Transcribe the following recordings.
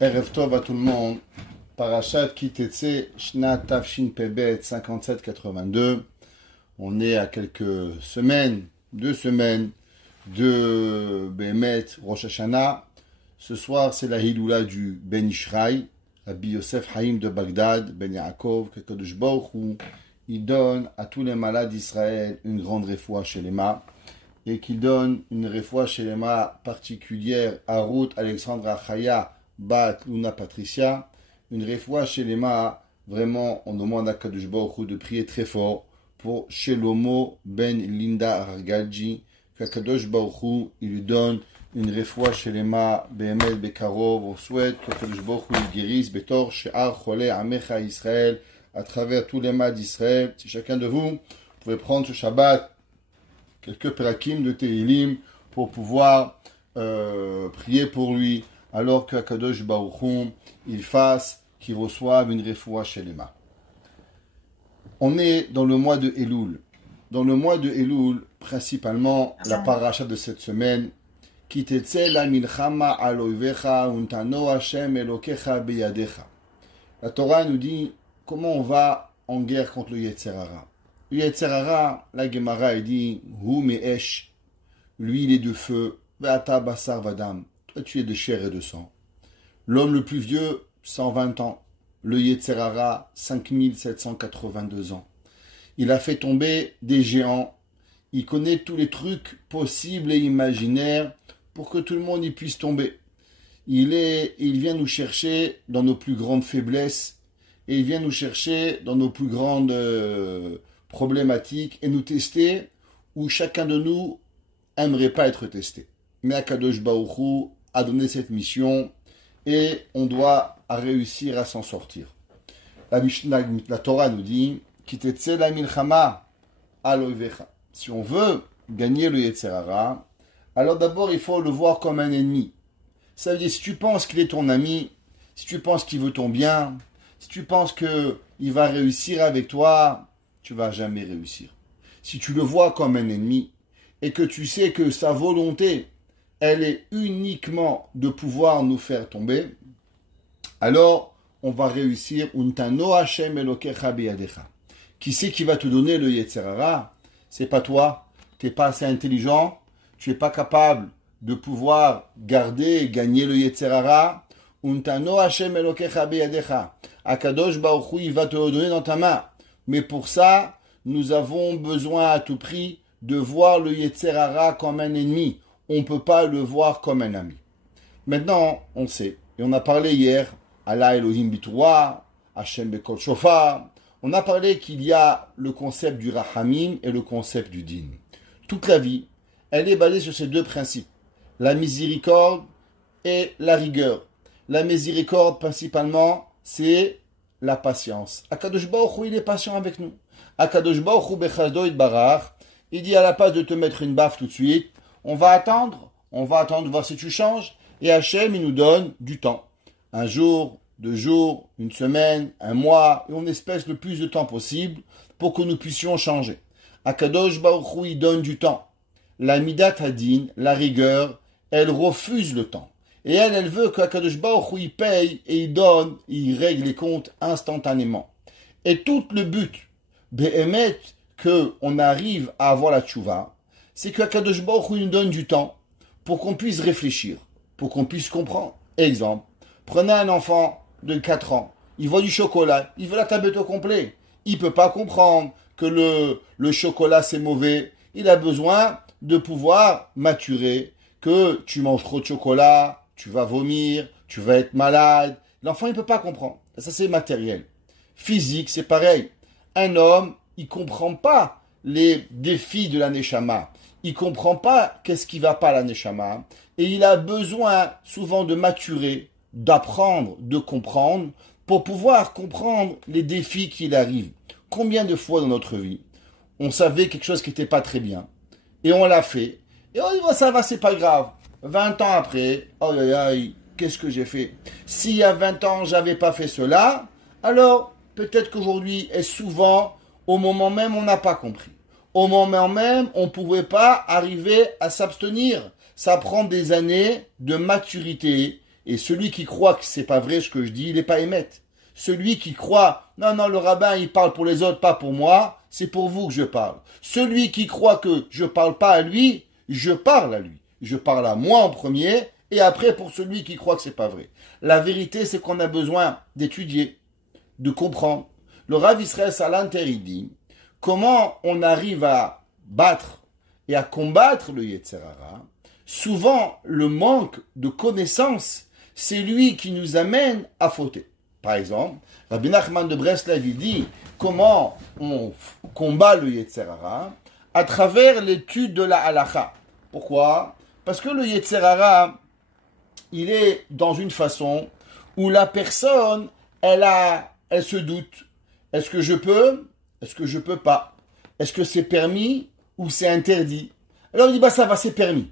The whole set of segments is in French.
Erev Tov à tout le monde. Parashat Kitetse, Shna Tafshin Pebet 57-82. On est à quelques semaines, 2 semaines de Behemet Rosh Hashanah. Ce soir, c'est la Hiloula du Ben Ishraï, Rabbi Yosef Haïm de Bagdad, Ben Yaakov, Kadosh Baruch Hu. Il donne à tous les malades d'Israël une grande réfoua chez les mains et qu'il donne une réfoua chez les mains particulière à Ruth Alexandra Chaya Bat Luna Patricia, une réfoua chez les mains. Vraiment, on demande à Kadosh Baruch Hu de prier très fort pour Shelomo Ben Linda Argalji, que Kadosh Baruch Hu, il lui donne une réfoua chez les mains, Behemet Bekarov. On souhaite que Kadosh Baruch Hu il guérisse Betor She'ar Chole Amecha Israël, à travers tous les mains d'Israël. Si chacun de vous pouvez prendre ce Shabbat quelques prakim de Tehillim pour pouvoir prier pour lui, alors que Kadosh Baruch Hu, il fasse qu'il reçoive une réfoua chez les mains. On est dans le mois de Elul. Dans le mois de Elul, principalement, la paracha de cette semaine, Kitetse la milchama al oivecha untano Hashem elokecha beyadecha. La Torah nous dit comment on va en guerre contre le Yetzer Hara. Le Yetzer Hara, la Gemara, il dit Hu me'esh, lui il est de feu, ve'ata basar vadam, toi tu es de chair et de sang. L'homme le plus vieux, 120 ans. Le Yetzer Hara, 5782 ans. Il a fait tomber des géants. Il connaît tous les trucs possibles et imaginaires pour que tout le monde y puisse tomber. Il vient nous chercher dans nos plus grandes faiblesses et il vient nous chercher dans nos plus grandes problématiques et nous tester où chacun de nous aimerait pas être testé. Mais Akadosh Baruch Hu a donné cette mission et on doit réussir à s'en sortir. La Torah nous dit Kitetse la milchama al oivecha. Si on veut gagner le Yetzer Hara, alors d'abord il faut le voir comme un ennemi. Ça veut dire, si tu penses qu'il est ton ami, si tu penses qu'il veut ton bien, si tu penses qu'il va réussir avec toi, tu vas jamais réussir. Si tu le vois comme un ennemi et que tu sais que sa volonté, elle est uniquement de pouvoir nous faire tomber, alors on va réussir. Untano Hashem elokecha beyadecha. Qui c'est qui va te donner le Yetzer Hara? C'est pas toi. Tu n'es pas assez intelligent. Tu n'es pas capable de pouvoir garder et gagner le Yetzer Hara. Untano Hashem elokecha beyadecha. Akadosh Baruch Hu, il va te le donner dans ta main. Mais pour ça, nous avons besoin à tout prix de voir le Yetzer Hara comme un ennemi. On ne peut pas le voir comme un ami. Maintenant, on sait. Et on a parlé hier, Allah Elohim Bitoua, Hashem Bekol Shofar. On a parlé qu'il y a le concept du Rahamim et le concept du Din. Toute la vie, elle est basée sur ces deux principes. La miséricorde et la rigueur. La miséricorde, principalement, c'est la patience. Akadosh Baruch Hu, il est patient avec nous. Akadosh Baruch Hu Bechazdo Itbarach, il dit à la place de te mettre une baffe tout de suite, on va attendre voir si tu changes, et Hachem, il nous donne du temps. Un jour, 2 jours, 1 semaine, 1 mois, et on espère le plus de temps possible pour que nous puissions changer. Akadosh Baruch Hu, il donne du temps. La Midat Hadin, la rigueur, elle refuse le temps. Et elle veut qu'Akadosh Baruch Hu, il paye et il donne, il règle les comptes instantanément. Et tout le but, Behemet, qu'on arrive à avoir la tchouva, c'est qu'Akadosh Baruch Hu nous donne du temps pour qu'on puisse réfléchir, pour qu'on puisse comprendre. Exemple, prenez un enfant de 4 ans, il voit du chocolat, il veut la tablette au complet. Il ne peut pas comprendre que le chocolat c'est mauvais. Il a besoin de pouvoir maturer, que tu manges trop de chocolat, tu vas vomir, tu vas être malade. L'enfant, il ne peut pas comprendre. Ça, c'est matériel. Physique, c'est pareil. Un homme, il ne comprend pas les défis de la Neshama. Il ne comprend pas qu'est-ce qui ne va pas à la Neshama. Et il a besoin souvent de maturer, d'apprendre, de comprendre, pour pouvoir comprendre les défis qui arrivent. Combien de fois dans notre vie, on savait quelque chose qui n'était pas très bien, et on l'a fait, et on dit, oh, ça va, c'est pas grave. 20 ans après, oh aïe aïe, qu'est-ce que j'ai fait? S'il y a 20 ans, j'avais pas fait cela, alors peut-être qu'aujourd'hui, et souvent, au moment même, on n'a pas compris. Au moment même, on ne pouvait pas arriver à s'abstenir. Ça prend des années de maturité Et celui qui croit que c'est pas vrai ce que je dis, il n'est pas émette. Celui qui croit, non, non, le rabbin, il parle pour les autres, pas pour moi, c'est pour vous que je parle. Celui qui croit que je parle pas à lui, je parle à lui. Je parle à moi en premier, et après pour celui qui croit que c'est pas vrai. La vérité, c'est qu'on a besoin d'étudier, de comprendre. Le Rav Israël Salanter, il dit, comment on arrive à battre et à combattre le Yetzer Hara. Souvent, le manque de connaissances, c'est lui qui nous amène à fauter. Par exemple, Rabbi Nachman de Breslav, il dit comment on combat le Yetzer Hara à travers l'étude de la halakha. Pourquoi? Parce que le Yetzer Hara, il est dans une façon où la personne, elle se doute. Est-ce que je peux? Est-ce que je peux pas? Est-ce que c'est permis ou c'est interdit? Alors il dit, ça va, c'est permis.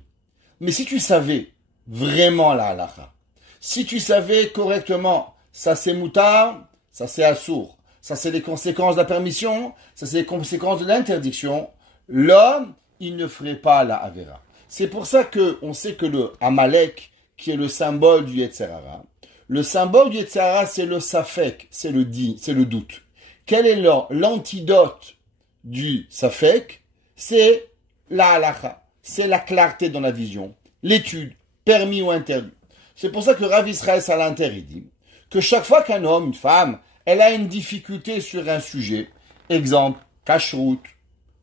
Mais si tu savais vraiment la halakha, si tu savais correctement, ça c'est moutard, ça c'est assour, ça c'est les conséquences de la permission, ça c'est les conséquences de l'interdiction, l'homme, il ne ferait pas la avera. C'est pour ça que on sait que le Amalek, qui est le symbole du Yetzer Hara, le symbole du Yetzer Hara, c'est le safek, c'est le doute. Quel est l'antidote du safek? C'est la halakha. C'est la clarté dans la vision, l'étude, permis ou interdit. C'est pour ça que Rav Israël Salanter dit que chaque fois qu'un homme, une femme, elle a une difficulté sur un sujet, exemple, kashrut,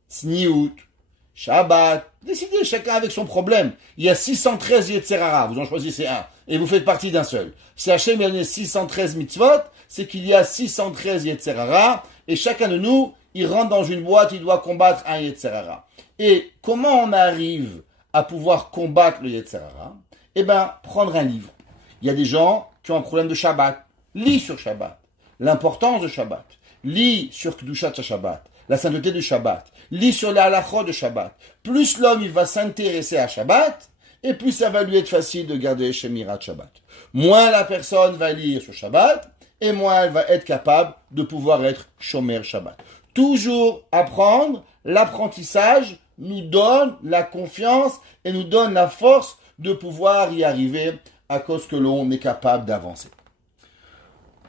sniout, Shabbat, décidez chacun avec son problème. Il y a 613 Yetzer Hara, vous en choisissez un, et vous faites partie d'un seul. Si Hachem a donné 613 mitzvot, c'est qu'il y a 613 Yetzer Hara, et chacun de nous, il rentre dans une boîte, il doit combattre un Yetzer Hara. Et comment on arrive à pouvoir combattre le Yetzer Hara? Eh bien, prendre un livre. Il y a des gens qui ont un problème de Shabbat. Lis sur Shabbat. L'importance de Shabbat. Lis sur Kedushat Shabbat. La sainteté du Shabbat. Lis sur les halachot de Shabbat. Plus l'homme il va s'intéresser à Shabbat, et plus ça va lui être facile de garder Shemirat Shabbat. Moins la personne va lire sur Shabbat, et moins elle va être capable de pouvoir être Shomer Shabbat. Toujours apprendre, l'apprentissage nous donne la confiance et nous donne la force de pouvoir y arriver à cause que l'on est capable d'avancer.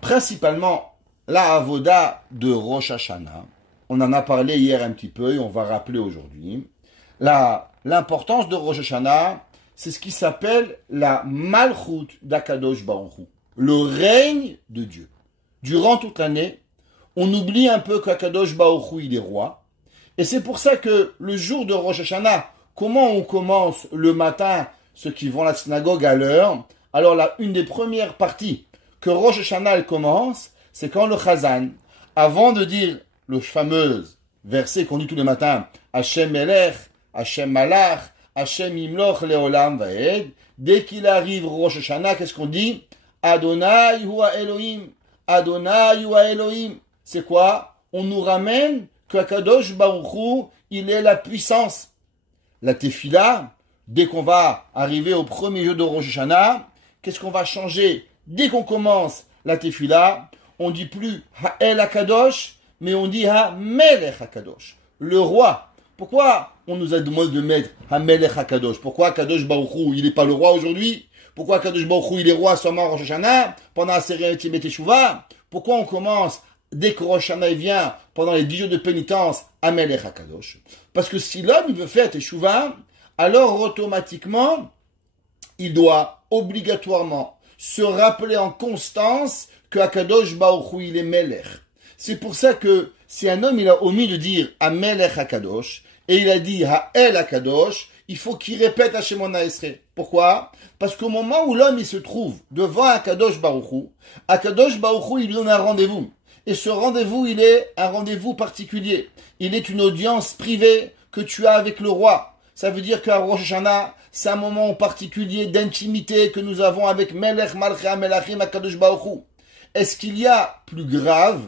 Principalement, la avoda de Rosh Hashanah, on en a parlé hier un petit peu et on va rappeler aujourd'hui. L'importance de Rosh Hashanah, c'est ce qui s'appelle la Malchut d'Akadosh Baruch Hu, le règne de Dieu. Durant toute l'année, on oublie un peu qu'Akadosh Baruch Hu, il est roi. Et c'est pour ça que le jour de Rosh Hashanah, comment on commence le matin, ceux qui vont à la synagogue à l'heure, alors une des premières parties que Rosh Hashanah elle commence, c'est quand le Chazan, avant de dire le fameux verset qu'on dit tous les matins, Hashem Melech, Hashem Malach, Hashem Imloch Leolam Vaed, dès qu'il arrive Rosh Hashanah, qu'est-ce qu'on dit? Adonai hu Elohim, Adonai hu Elohim. C'est quoi? On nous ramène que Akadosh Baruch Hu, il est la puissance. La tefila, dès qu'on va arriver au premier jour de Rosh Hashanah, qu'est-ce qu'on va changer? Dès qu'on commence la tefila, on dit plus Ha'el Akadosh, mais on dit Ha-Melech Akadosh, le roi. Pourquoi on nous a demandé de mettre Ha-Melech Akadosh? Pourquoi Akadosh Baruch Hu, il n'est pas le roi aujourd'hui? Pourquoi Akadosh Baruch Hu, il est roi seulement Rosh Hashanah, pendant la cérémonie de Teshuvah? Pourquoi on commence dès que Rosh Hashanah vient, pendant les 10 jours de pénitence, Ha-Melech Akadosh? Parce que si l'homme il veut faire Teshuvah, alors automatiquement, il doit obligatoirement se rappeler en constance que Akadosh Baruch Hu, il est Melech. C'est pour ça que si un homme il a omis de dire Amelech Akadosh et il a dit Ha'el Akadosh, il faut qu'il répète Hashemona Esrei. Pourquoi? Parce qu'au moment où l'homme il se trouve devant Akadosh Baruch Hu, il lui donne un rendez-vous. Et ce rendez-vous, il est un rendez-vous particulier. Il est une audience privée que tu as avec le roi. Ça veut dire qu'à Rosh Hashanah, c'est un moment particulier d'intimité que nous avons avec Melech Malchei Melachim Akadosh Baruch Hu. Est-ce qu'il y a plus grave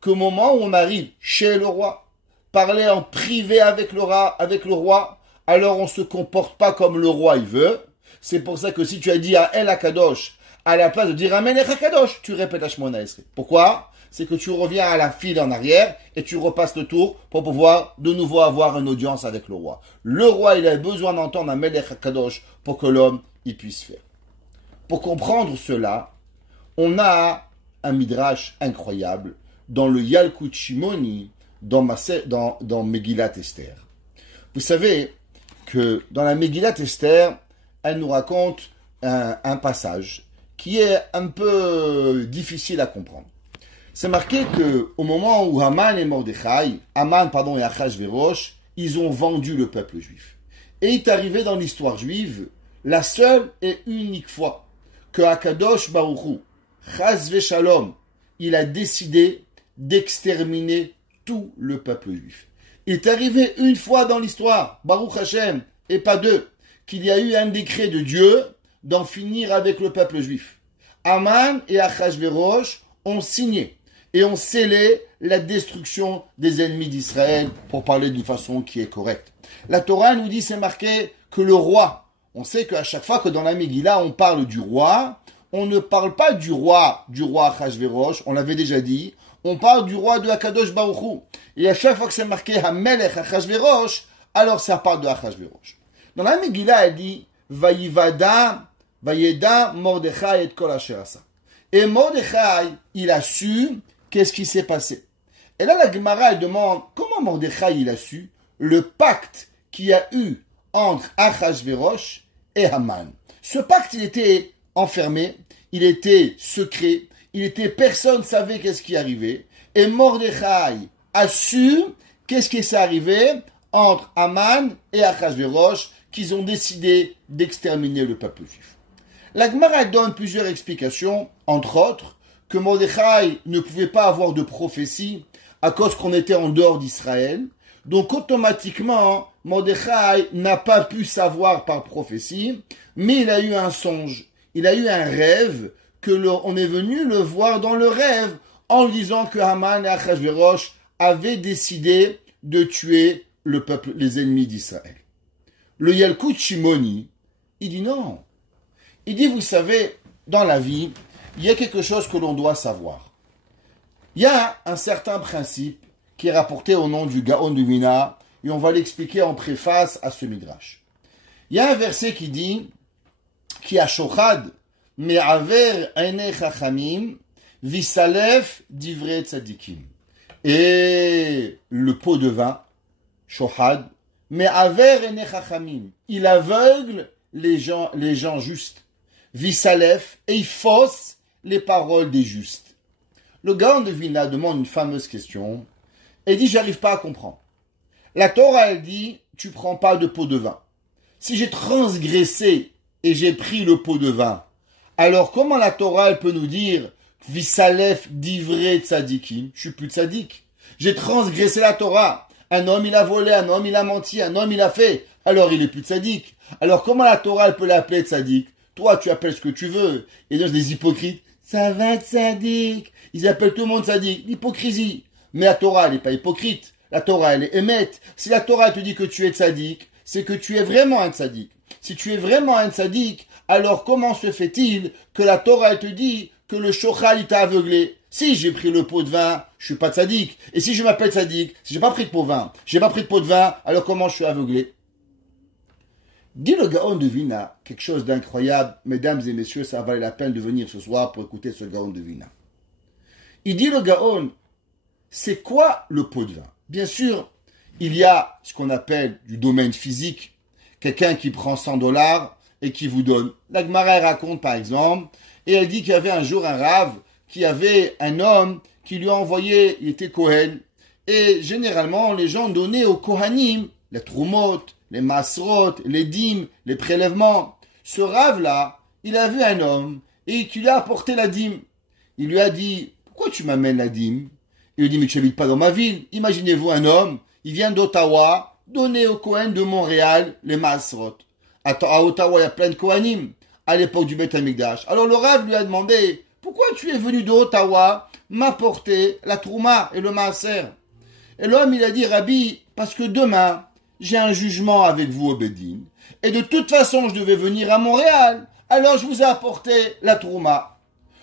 qu'au moment où on arrive chez le roi, parler en privé avec le roi, alors on se comporte pas comme le roi il veut. C'est pour ça que si tu as dit à El Akadosh, à la place de dire Amelech Akadosh, tu répètes Hashemona Esrei. Pourquoi? C'est que tu reviens à la file en arrière et tu repasses le tour pour pouvoir de nouveau avoir une audience avec le roi. Le roi, il a besoin d'entendre Amelech Akadosh pour que l'homme, il puisse faire. Pour comprendre cela, on a un midrash incroyable dans le Yalkut Shimoni, dans Megillat Esther. Vous savez que dans la Megillat Esther, elle nous raconte un passage qui est un peu difficile à comprendre. C'est marqué qu'au moment où Haman et Achashverosh, ils ont vendu le peuple juif. Et il est arrivé dans l'histoire juive la seule et unique fois que Akadosh Baruch Hu, Chas Veshalom, il a décidé d'exterminer tout le peuple juif. Il est arrivé une fois dans l'histoire, Baruch Hashem, et pas deux, qu'il y a eu un décret de Dieu d'en finir avec le peuple juif. Haman et Achashverosh ont signé et ont scellé la destruction des ennemis d'Israël, pour parler d'une façon qui est correcte. La Torah nous dit, c'est marqué que le roi, on sait qu'à chaque fois que dans la Megillah on parle du roi, on ne parle pas du roi Achashverosh, on l'avait déjà dit, on parle du roi de Akadosh Baruch Hu. Et à chaque fois que c'est marqué Hamelech Achashverosh, alors ça parle de Achashverosh. Dans la Megillah, elle dit Vayeda Mordechai et kol asher asa. Et Mordechai, il a su qu'est-ce qui s'est passé. Et là, la Gemara, elle demande comment Mordechai, il a su le pacte qu'il y a eu entre Achashverosh et Haman. Ce pacte, il était enfermé, il était secret, personne ne savait qu'est-ce qui arrivait. Et Mordechai a su qu'est-ce qui s'est arrivé entre Haman et Achashverosh, qu'ils ont décidé d'exterminer le peuple juif. La Gemara donne plusieurs explications, entre autres, que Mordechai ne pouvait pas avoir de prophétie à cause qu'on était en dehors d'Israël. Donc automatiquement, Mordechai n'a pas pu savoir par prophétie, mais il a eu un songe, il a eu un rêve, on est venu le voir dans le rêve, en disant que Haman et Achashverosh avaient décidé de tuer le peuple, les ennemis d'Israël. Le Yalkut Shimoni, il dit non. Il dit, vous savez, dans la vie, il y a quelque chose que l'on doit savoir. Il y a un certain principe qui est rapporté au nom du Gaon de Vilna, et on va l'expliquer en préface à ce midrash. Il y a un verset qui dit, qui a shochad, me'aver ene chachamim, visalef divrei tzadikim. Et le pot de vin, shochad, me'aver ene chachamim, il aveugle les gens justes. Visalef, et il fausse les paroles des justes. Le Gaon de Vilna demande une fameuse question et dit, j'arrive pas à comprendre. La Torah, elle dit, tu prends pas de pot de vin. Si j'ai transgressé et j'ai pris le pot de vin, alors comment la Torah, elle peut nous dire, Visalef divrei tzadikim, je suis plus tzadik. J'ai transgressé la Torah. Un homme, il a volé, un homme, il a menti, un homme, il a fait. Alors, il est plus tzadik. Alors, comment la Torah, elle peut l'appeler tzadik? Toi, tu appelles ce que tu veux. Et donc, des hypocrites. Ça va, tzadik. Ils appellent tout le monde tzadik. L'hypocrisie. Mais la Torah, elle n'est pas hypocrite. La Torah, elle est émette. Si la Torah te dit que tu es tzadik, c'est que tu es vraiment un tzadik. Si tu es vraiment un tzadik, alors comment se fait-il que la Torah, elle te dit que le shochal, il t'a aveuglé? Si j'ai pris le pot de vin, je suis pas tzadik. Et si je m'appelle tzadik, si j'ai pas pris de pot de vin, alors comment je suis aveuglé? Dit le Gaon de Vilna, quelque chose d'incroyable, mesdames et messieurs, ça valait la peine de venir ce soir pour écouter ce Gaon de Vilna. Il dit le Gaon, c'est quoi le pot de vin? Bien sûr, il y a ce qu'on appelle du domaine physique, quelqu'un qui prend $100 et qui vous donne. La Gemara raconte par exemple, et elle dit qu'il y avait un jour un rave qui avait un homme qui lui a envoyé, il était Kohen, et généralement les gens donnaient aux Kohanim les troumot, les masrot, les dîmes, les prélèvements. Ce rave-là, il a vu un homme et qui lui a apporté la dîme. Il lui a dit, pourquoi tu m'amènes la dîme? Il lui dit, mais tu n'habites pas dans ma ville. Imaginez-vous un homme, il vient d'Ottawa, donner au Kohen de Montréal les masrot. À Ottawa, il y a plein de Kohanim, à l'époque du Beth Amikdash. Alors le rave lui a demandé, pourquoi tu es venu d'Ottawa m'apporter la trouma et le maaser? Et l'homme, il a dit, Rabbi, parce que demain, j'ai un jugement avec vous au Bédin, et de toute façon, je devais venir à Montréal, alors je vous ai apporté la trouma.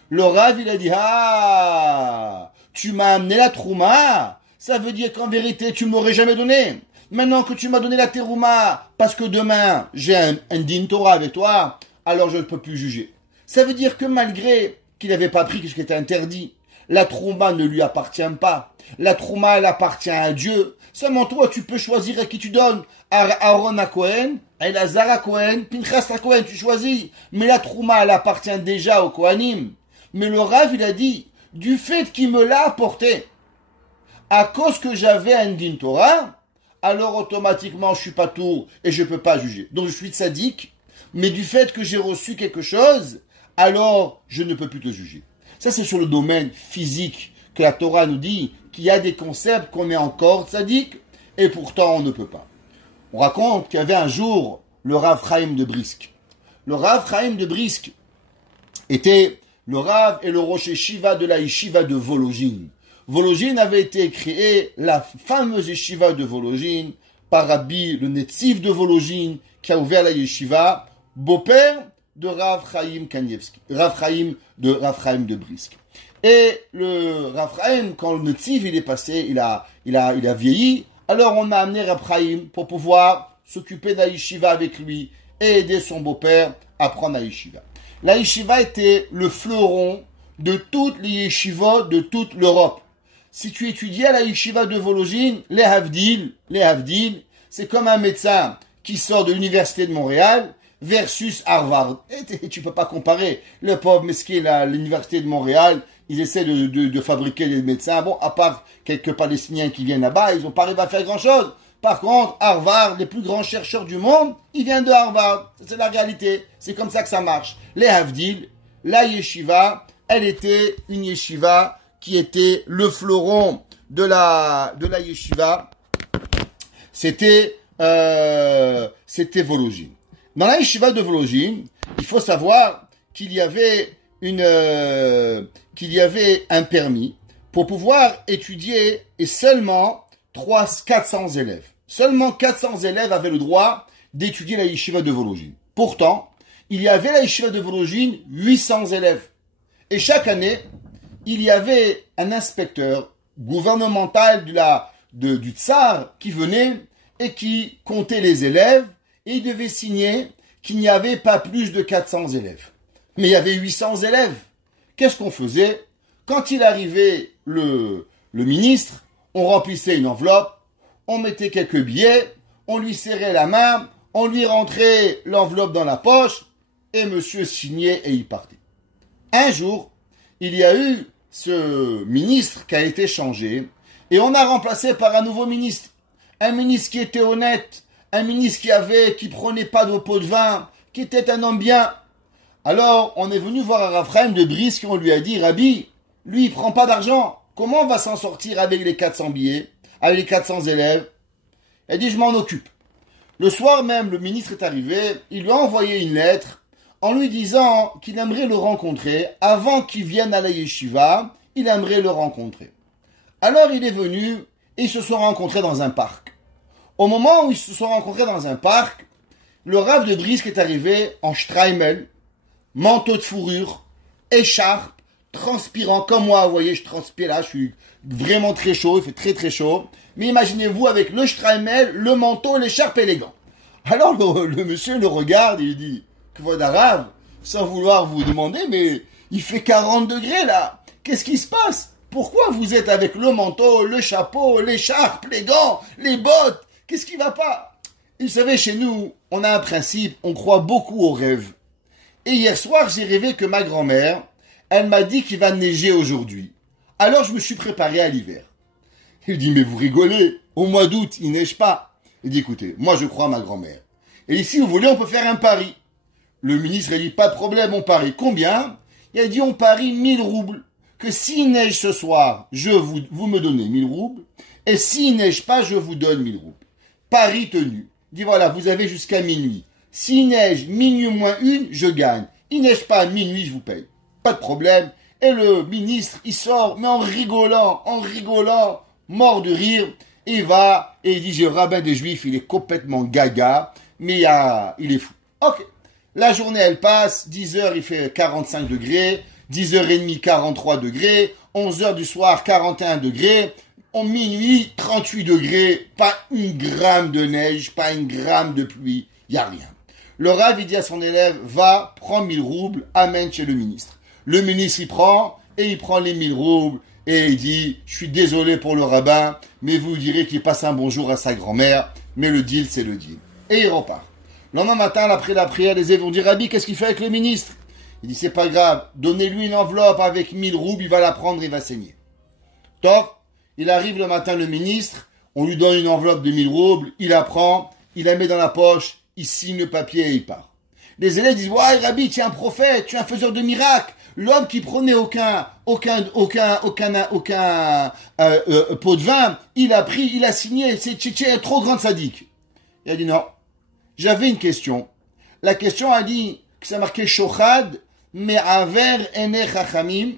Le Rav, il a dit, ah, tu m'as amené la trouma, ça veut dire qu'en vérité, tu ne m'aurais jamais donné. Maintenant que tu m'as donné la terouma, parce que demain, j'ai un din Torah avec toi, alors je ne peux plus juger. Ça veut dire que malgré qu'il n'avait pas pris ce qui était interdit, la trouma ne lui appartient pas. La trouma, elle appartient à Dieu. Seulement toi, tu peux choisir à qui tu donnes. Aaron à Cohen, Elazar à Cohen, Pinchas à Cohen, tu choisis. Mais la trouma, elle appartient déjà au Kohanim. Mais le Rav, il a dit, du fait qu'il me l'a apporté, à cause que j'avais un din Torah, alors automatiquement je suis pas tour et je peux pas juger. Donc je suis tzaddik, mais du fait que j'ai reçu quelque chose, alors je ne peux plus te juger. Ça c'est sur le domaine physique que la Torah nous dit qu'il y a des concepts qu'on est encore tzaddik et pourtant on ne peut pas. On raconte qu'il y avait un jour le Rav Chaim de Brisk. Le Rav Chaim de Brisk était le Rav et le Rosh Yeshiva de la Yeshiva de Volojine. Volojine avait été créée, la fameuse Yeshiva de Volojine, par Rabbi le Netziv de Volojine, qui a ouvert la Yeshiva, beau-père de Rav Chaim Kanievski, Rav Chaim de Brisk. Et le Rav Chaim, quand le Netziv il est passé, il a vieilli, alors on a amené Rav Chaim pour pouvoir s'occuper de la Yeshiva avec lui et aider son beau-père à prendre la Yeshiva. La Yeshiva était le fleuron de toutes les Yeshivot de toute l'Europe. Si tu étudiais à la Yeshiva de Volojine, les Havdil, c'est comme un médecin qui sort de l'université de Montréal versus Harvard. Et tu peux pas comparer. Le pauvre mesquin à l'université de Montréal, ils essaient de fabriquer des médecins. Bon, à part quelques Palestiniens qui viennent là-bas, ils ont pas arrivé à faire grand-chose. Par contre, Harvard, les plus grands chercheurs du monde, ils viennent de Harvard. C'est la réalité. C'est comme ça que ça marche. Les Havdil, la Yeshiva, elle était une Yeshiva qui était le fleuron de la Yeshiva. C'était Volojine. Dans la Yeshiva de Volojine, il faut savoir qu'il y avait un permis pour pouvoir étudier et seulement 400 élèves. Seulement 400 élèves avaient le droit d'étudier la Yeshiva de Volojine. Pourtant, il y avait la Yeshiva de Volojine 800 élèves. Et chaque année, il y avait un inspecteur gouvernemental du Tsar qui venait et qui comptait les élèves et il devait signer qu'il n'y avait pas plus de 400 élèves. Mais il y avait 800 élèves. Qu'est-ce qu'on faisait? Quand il arrivait le ministre, on remplissait une enveloppe, on mettait quelques billets, on lui serrait la main, on lui rentrait l'enveloppe dans la poche et monsieur signait et il partait. Un jour, il y a eu ce ministre qui a été changé et on a remplacé par un nouveau ministre. Un ministre qui était honnête, un ministre qui prenait pas de pot de vin, qui était un homme bien. Alors, on est venu voir un Rav Chaim de Brisk et on lui a dit, Rabbi, lui, il prend pas d'argent. Comment on va s'en sortir avec les 400 billets, avec les 400 élèves? Il a dit, je m'en occupe. Le soir même, le ministre est arrivé, il lui a envoyé une lettre en lui disant qu'il aimerait le rencontrer, avant qu'il vienne à la yeshiva, il aimerait le rencontrer. Alors il est venu, et ils se sont rencontrés dans un parc. Au moment où ils se sont rencontrés dans un parc, le Rav de Brisk est arrivé en streimel, manteau de fourrure, écharpe, transpirant comme moi, vous voyez, je transpire là, je suis vraiment très chaud, il fait très très chaud. Mais imaginez-vous avec le streimel, le manteau, l'écharpe élégant. Alors le monsieur le regarde et il dit, Kvod Arav, sans vouloir vous demander, mais il fait 40 degrés là. Qu'est-ce qui se passe? Pourquoi vous êtes avec le manteau, le chapeau, l'écharpe, les gants, les bottes? Qu'est-ce qui va pas? Et vous savez, chez nous, on a un principe, on croit beaucoup aux rêves. Et hier soir, j'ai rêvé que ma grand-mère, elle m'a dit qu'il va neiger aujourd'hui. Alors je me suis préparé à l'hiver. Il dit, mais vous rigolez, au mois d'août, il neige pas. Il dit, écoutez, moi je crois à ma grand-mère. Et si vous voulez, on peut faire un pari. Le ministre a dit, pas de problème, on parie. Combien? Il a dit, on parie 1000 roubles. Que s'il neige ce soir, vous me donnez 1000 roubles. Et s'il neige pas, je vous donne 1000 roubles. Pari tenu. Il dit, voilà, vous avez jusqu'à minuit. S'il neige minuit moins une, je gagne. Il neige pas à minuit, je vous paye. Pas de problème. Et le ministre, il sort, mais en rigolant, mort de rire. Il va, et il dit, j'ai le rabbin des Juifs, il est complètement gaga, mais il est fou. Ok. La journée, elle passe, 10h, il fait 45 degrés, 10h30, 43 degrés, 11h du soir, 41 degrés, en minuit, 38 degrés, pas une gramme de neige, pas une gramme de pluie, il n'y a rien. Le Rav, il dit à son élève, va, prends 1000 roubles, amène chez le ministre. Le ministre, il prend les 1000 roubles, et il dit, je suis désolé pour le rabbin, mais vous direz qu'il passe un bonjour à sa grand-mère, mais le deal, c'est le deal. Et il repart. Le lendemain matin, après la prière, les élèves vont dire, Rabbi, qu'est-ce qu'il fait avec le ministre? Il dit, c'est pas grave, donnez-lui une enveloppe avec 1000 roubles, il va la prendre, il va saigner. Top, il arrive le matin, le ministre, on lui donne une enveloppe de 1000 roubles, il la prend, il la met dans la poche, il signe le papier et il part. Les élèves disent, ouais, Rabbi, tu es un prophète, tu es un faiseur de miracles. L'homme qui prenait aucun pot de vin, il a pris, il a signé, c'est un trop grand sadique. Il a dit non. J'avais une question. La question a dit que ça marquait shochad, me'aver ene chachamim,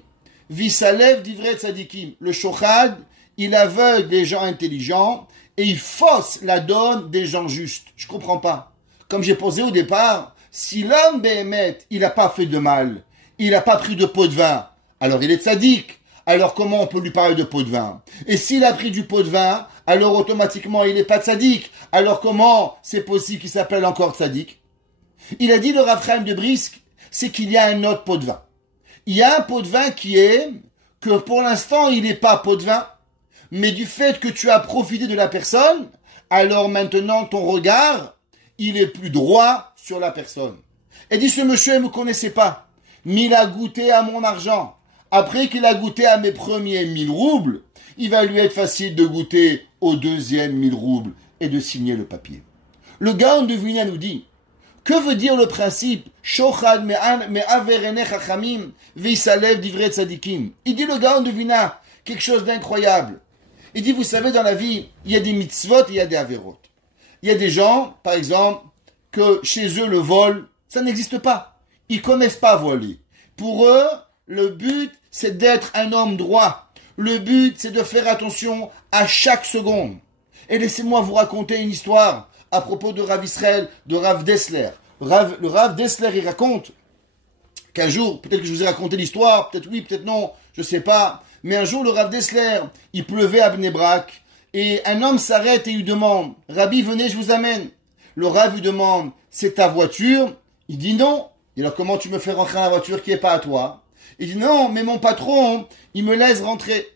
visalev divret sadikim. Le shochad, il aveugle les gens intelligents et il fausse la donne des gens justes. Je comprends pas. Comme j'ai posé au départ, si l'homme béhémet, il n'a pas fait de mal, il n'a pas pris de pot de vin, alors il est tzaddik. Alors comment on peut lui parler de pot de vin? Et s'il a pris du pot de vin, alors automatiquement il n'est pas tzaddik. Alors comment c'est possible qu'il s'appelle encore tzaddik? Il a dit le Rav Chaim de Brisk, c'est qu'il y a un autre pot de vin. Il y a un pot de vin qui est que pour l'instant il n'est pas pot de vin, mais du fait que tu as profité de la personne, alors maintenant ton regard, il est plus droit sur la personne. Et dit ce monsieur, il ne me connaissait pas. Mais il a goûté à mon argent. Après qu'il a goûté à mes premiers 1000 roubles, il va lui être facile de goûter aux deuxièmes 1000 roubles et de signer le papier. Le Gaon de Vilna nous dit, que veut dire le principe Shochad me'averene chachamim veisalev divret tzadikim? Il dit le Gaon de Vilna quelque chose d'incroyable. Il dit, vous savez, dans la vie, il y a des mitzvot et il y a des averot. Il y a des gens, par exemple, que chez eux, le vol, ça n'existe pas. Ils connaissent pas voler. Pour eux, le but, c'est d'être un homme droit. Le but, c'est de faire attention à chaque seconde. Et laissez-moi vous raconter une histoire à propos de Rav Israël, de Rav Dessler. Le Rav Dessler, il raconte qu'un jour, peut-être que je vous ai raconté l'histoire, peut-être oui, peut-être non, je sais pas. Mais un jour, le Rav Dessler, il pleuvait à Bnei Brak, et un homme s'arrête et lui demande, Rabbi, venez, je vous amène. Le Rav lui demande, c'est ta voiture? Il dit non. Et alors, comment tu me fais rentrer dans la voiture qui n'est pas à toi? Il dit, non, mais mon patron, il me laisse rentrer.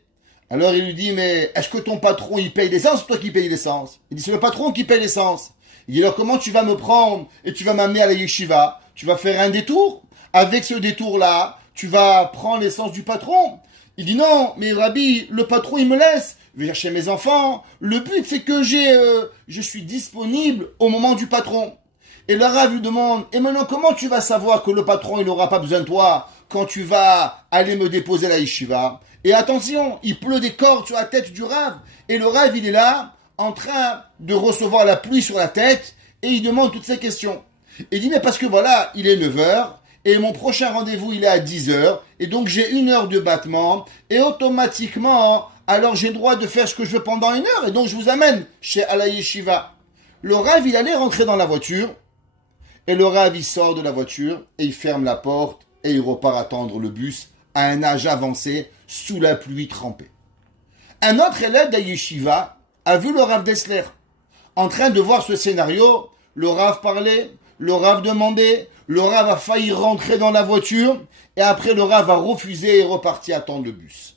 Alors, il lui dit, mais est-ce que ton patron, il paye l'essence ou toi qui paye l'essence? Il dit, c'est le patron qui paye l'essence. Il dit, alors, comment tu vas me prendre et tu vas m'amener à la yeshiva? Tu vas faire un détour? Avec ce détour-là, tu vas prendre l'essence du patron? Il dit, non, mais Rabbi, le patron, il me laisse. Je vais chercher mes enfants. Le but, c'est que je suis disponible au moment du patron. Et le Rav lui demande, et maintenant comment tu vas savoir que le patron il n'aura pas besoin de toi quand tu vas aller me déposer à la yeshiva? Et attention, il pleut des cordes sur la tête du Rav. Et le Rav il est là, en train de recevoir la pluie sur la tête, et il demande toutes ces questions. Et il dit, mais parce que voilà, il est 9h, et mon prochain rendez-vous il est à 10h, et donc j'ai 1 heure de battement, et automatiquement, alors j'ai le droit de faire ce que je veux pendant 1 heure, et donc je vous amène chez la yeshiva. Le Rav il allait rentrer dans la voiture, et le Rav, il sort de la voiture, et il ferme la porte, et il repart attendre le bus à un âge avancé, sous la pluie trempée. Un autre élève d'Ayeshiva a vu le Rav Dessler. En train de voir ce scénario, le Rav parlait, le Rav demandait, le Rav a failli rentrer dans la voiture, et après le Rav a refusé et reparti attendre le bus.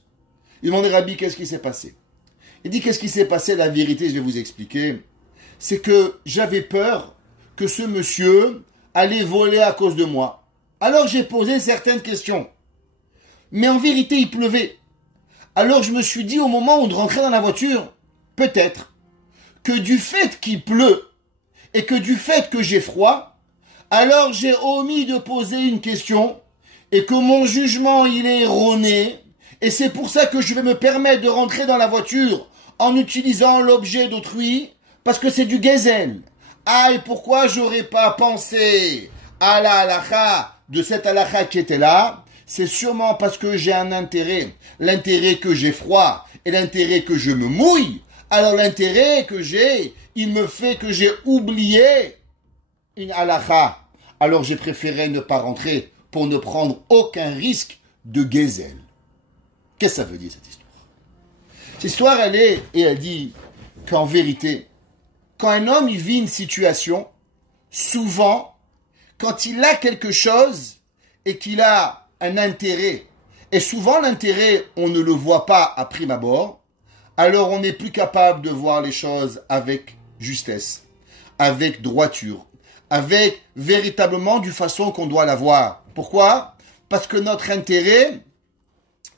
Il demandait, Rabbi, qu'est-ce qui s'est passé? Il dit, qu'est-ce qui s'est passé? La vérité, je vais vous expliquer. C'est que j'avais peur que ce monsieur allait voler à cause de moi. Alors j'ai posé certaines questions. Mais en vérité, il pleuvait. Alors je me suis dit au moment où de rentrer dans la voiture, peut-être que du fait qu'il pleut et que du fait que j'ai froid, alors j'ai omis de poser une question et que mon jugement il est erroné et c'est pour ça que je vais me permettre de rentrer dans la voiture en utilisant l'objet d'autrui parce que c'est du gezel. Ah, et pourquoi j'aurais pas pensé à la halakha de cette halakha qui était là? C'est sûrement parce que j'ai un intérêt. L'intérêt que j'ai froid et l'intérêt que je me mouille. Alors l'intérêt que j'ai, il me fait que j'ai oublié une halakha. Alors j'ai préféré ne pas rentrer pour ne prendre aucun risque de gezel. Qu'est-ce que ça veut dire cette histoire? Cette histoire, elle dit qu'en vérité, quand un homme il vit une situation, souvent, quand il a quelque chose et qu'il a un intérêt, et souvent l'intérêt, on ne le voit pas à prime abord, alors on n'est plus capable de voir les choses avec justesse, avec droiture, avec véritablement du façon qu'on doit la voir. Pourquoi? Parce que notre intérêt,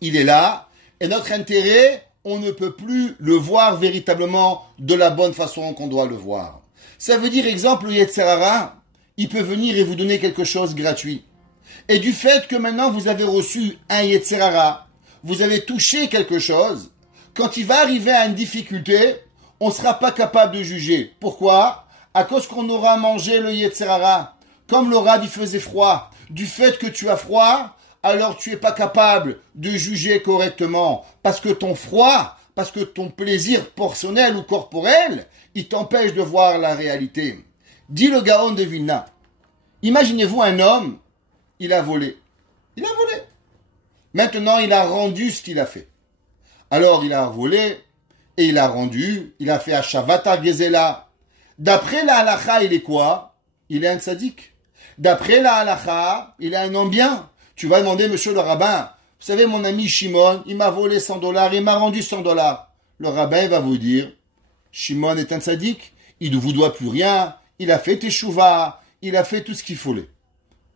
il est là, et notre intérêt, on ne peut plus le voir véritablement de la bonne façon qu'on doit le voir. Ça veut dire, exemple, le Yetzer Hara, il peut venir et vous donner quelque chose gratuit. Et du fait que maintenant vous avez reçu un Yetzer Hara, vous avez touché quelque chose, quand il va arriver à une difficulté, on ne sera pas capable de juger. Pourquoi? À cause qu'on aura mangé le Yetzer Hara. Comme le Rav il faisait froid, du fait que tu as froid, alors tu n'es pas capable de juger correctement. Parce que ton froid, parce que ton plaisir personnel ou corporel, il t'empêche de voir la réalité. Dit le Gaon de Vilna. Imaginez-vous un homme, il a volé. Il a volé. Maintenant, il a rendu ce qu'il a fait. Alors, il a volé, et il a rendu, il a fait Ashavata Gezela. D'après la halakha, il est quoi? Il est un tzaddik. D'après la halakha, il est un homme bien. Tu vas demander, monsieur le rabbin, vous savez, mon ami Shimon, il m'a volé $100, il m'a rendu $100. Le rabbin va vous dire, Shimon est un tzaddik, il ne vous doit plus rien, il a fait teshuva, il a fait tout ce qu'il fallait.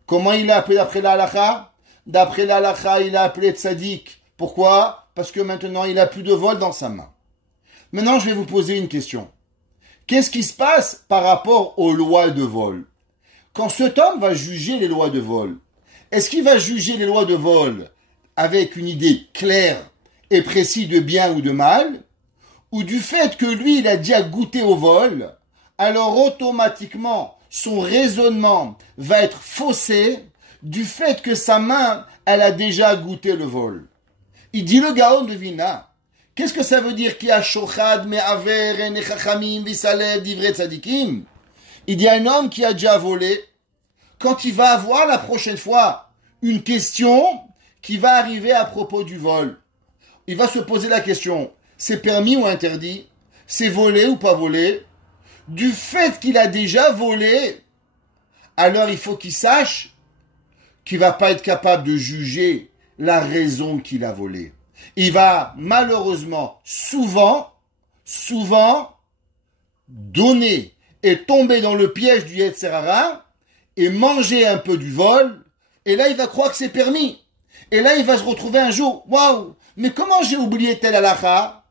Comment il a appelé d'après la halakha? D'après la halakha, il a appelé tzaddik. Pourquoi? Parce que maintenant, il n'a plus de vol dans sa main. Maintenant, je vais vous poser une question. Qu'est-ce qui se passe par rapport aux lois de vol? Quand cet homme va juger les lois de vol, est-ce qu'il va juger les lois de vol avec une idée claire et précise de bien ou de mal? Ou du fait que lui, il a déjà goûté au vol, alors automatiquement, son raisonnement va être faussé du fait que sa main, elle a déjà goûté le vol. Il dit le Gaon de Vilna. Qu'est-ce que ça veut dire qu'il y a shochad me'aver nechachamim visalev divrei tzadikim? Il dit un homme qui a déjà volé, quand il va avoir la prochaine fois une question qui va arriver à propos du vol, il va se poser la question, c'est permis ou interdit? C'est volé ou pas volé? Du fait qu'il a déjà volé, alors il faut qu'il sache qu'il va pas être capable de juger la raison qu'il a volé. Il va malheureusement souvent donner et tomber dans le piège du Yetzer Hara et manger un peu du vol, et là il va croire que c'est permis. Et là il va se retrouver un jour, waouh, mais comment j'ai oublié tel halakha?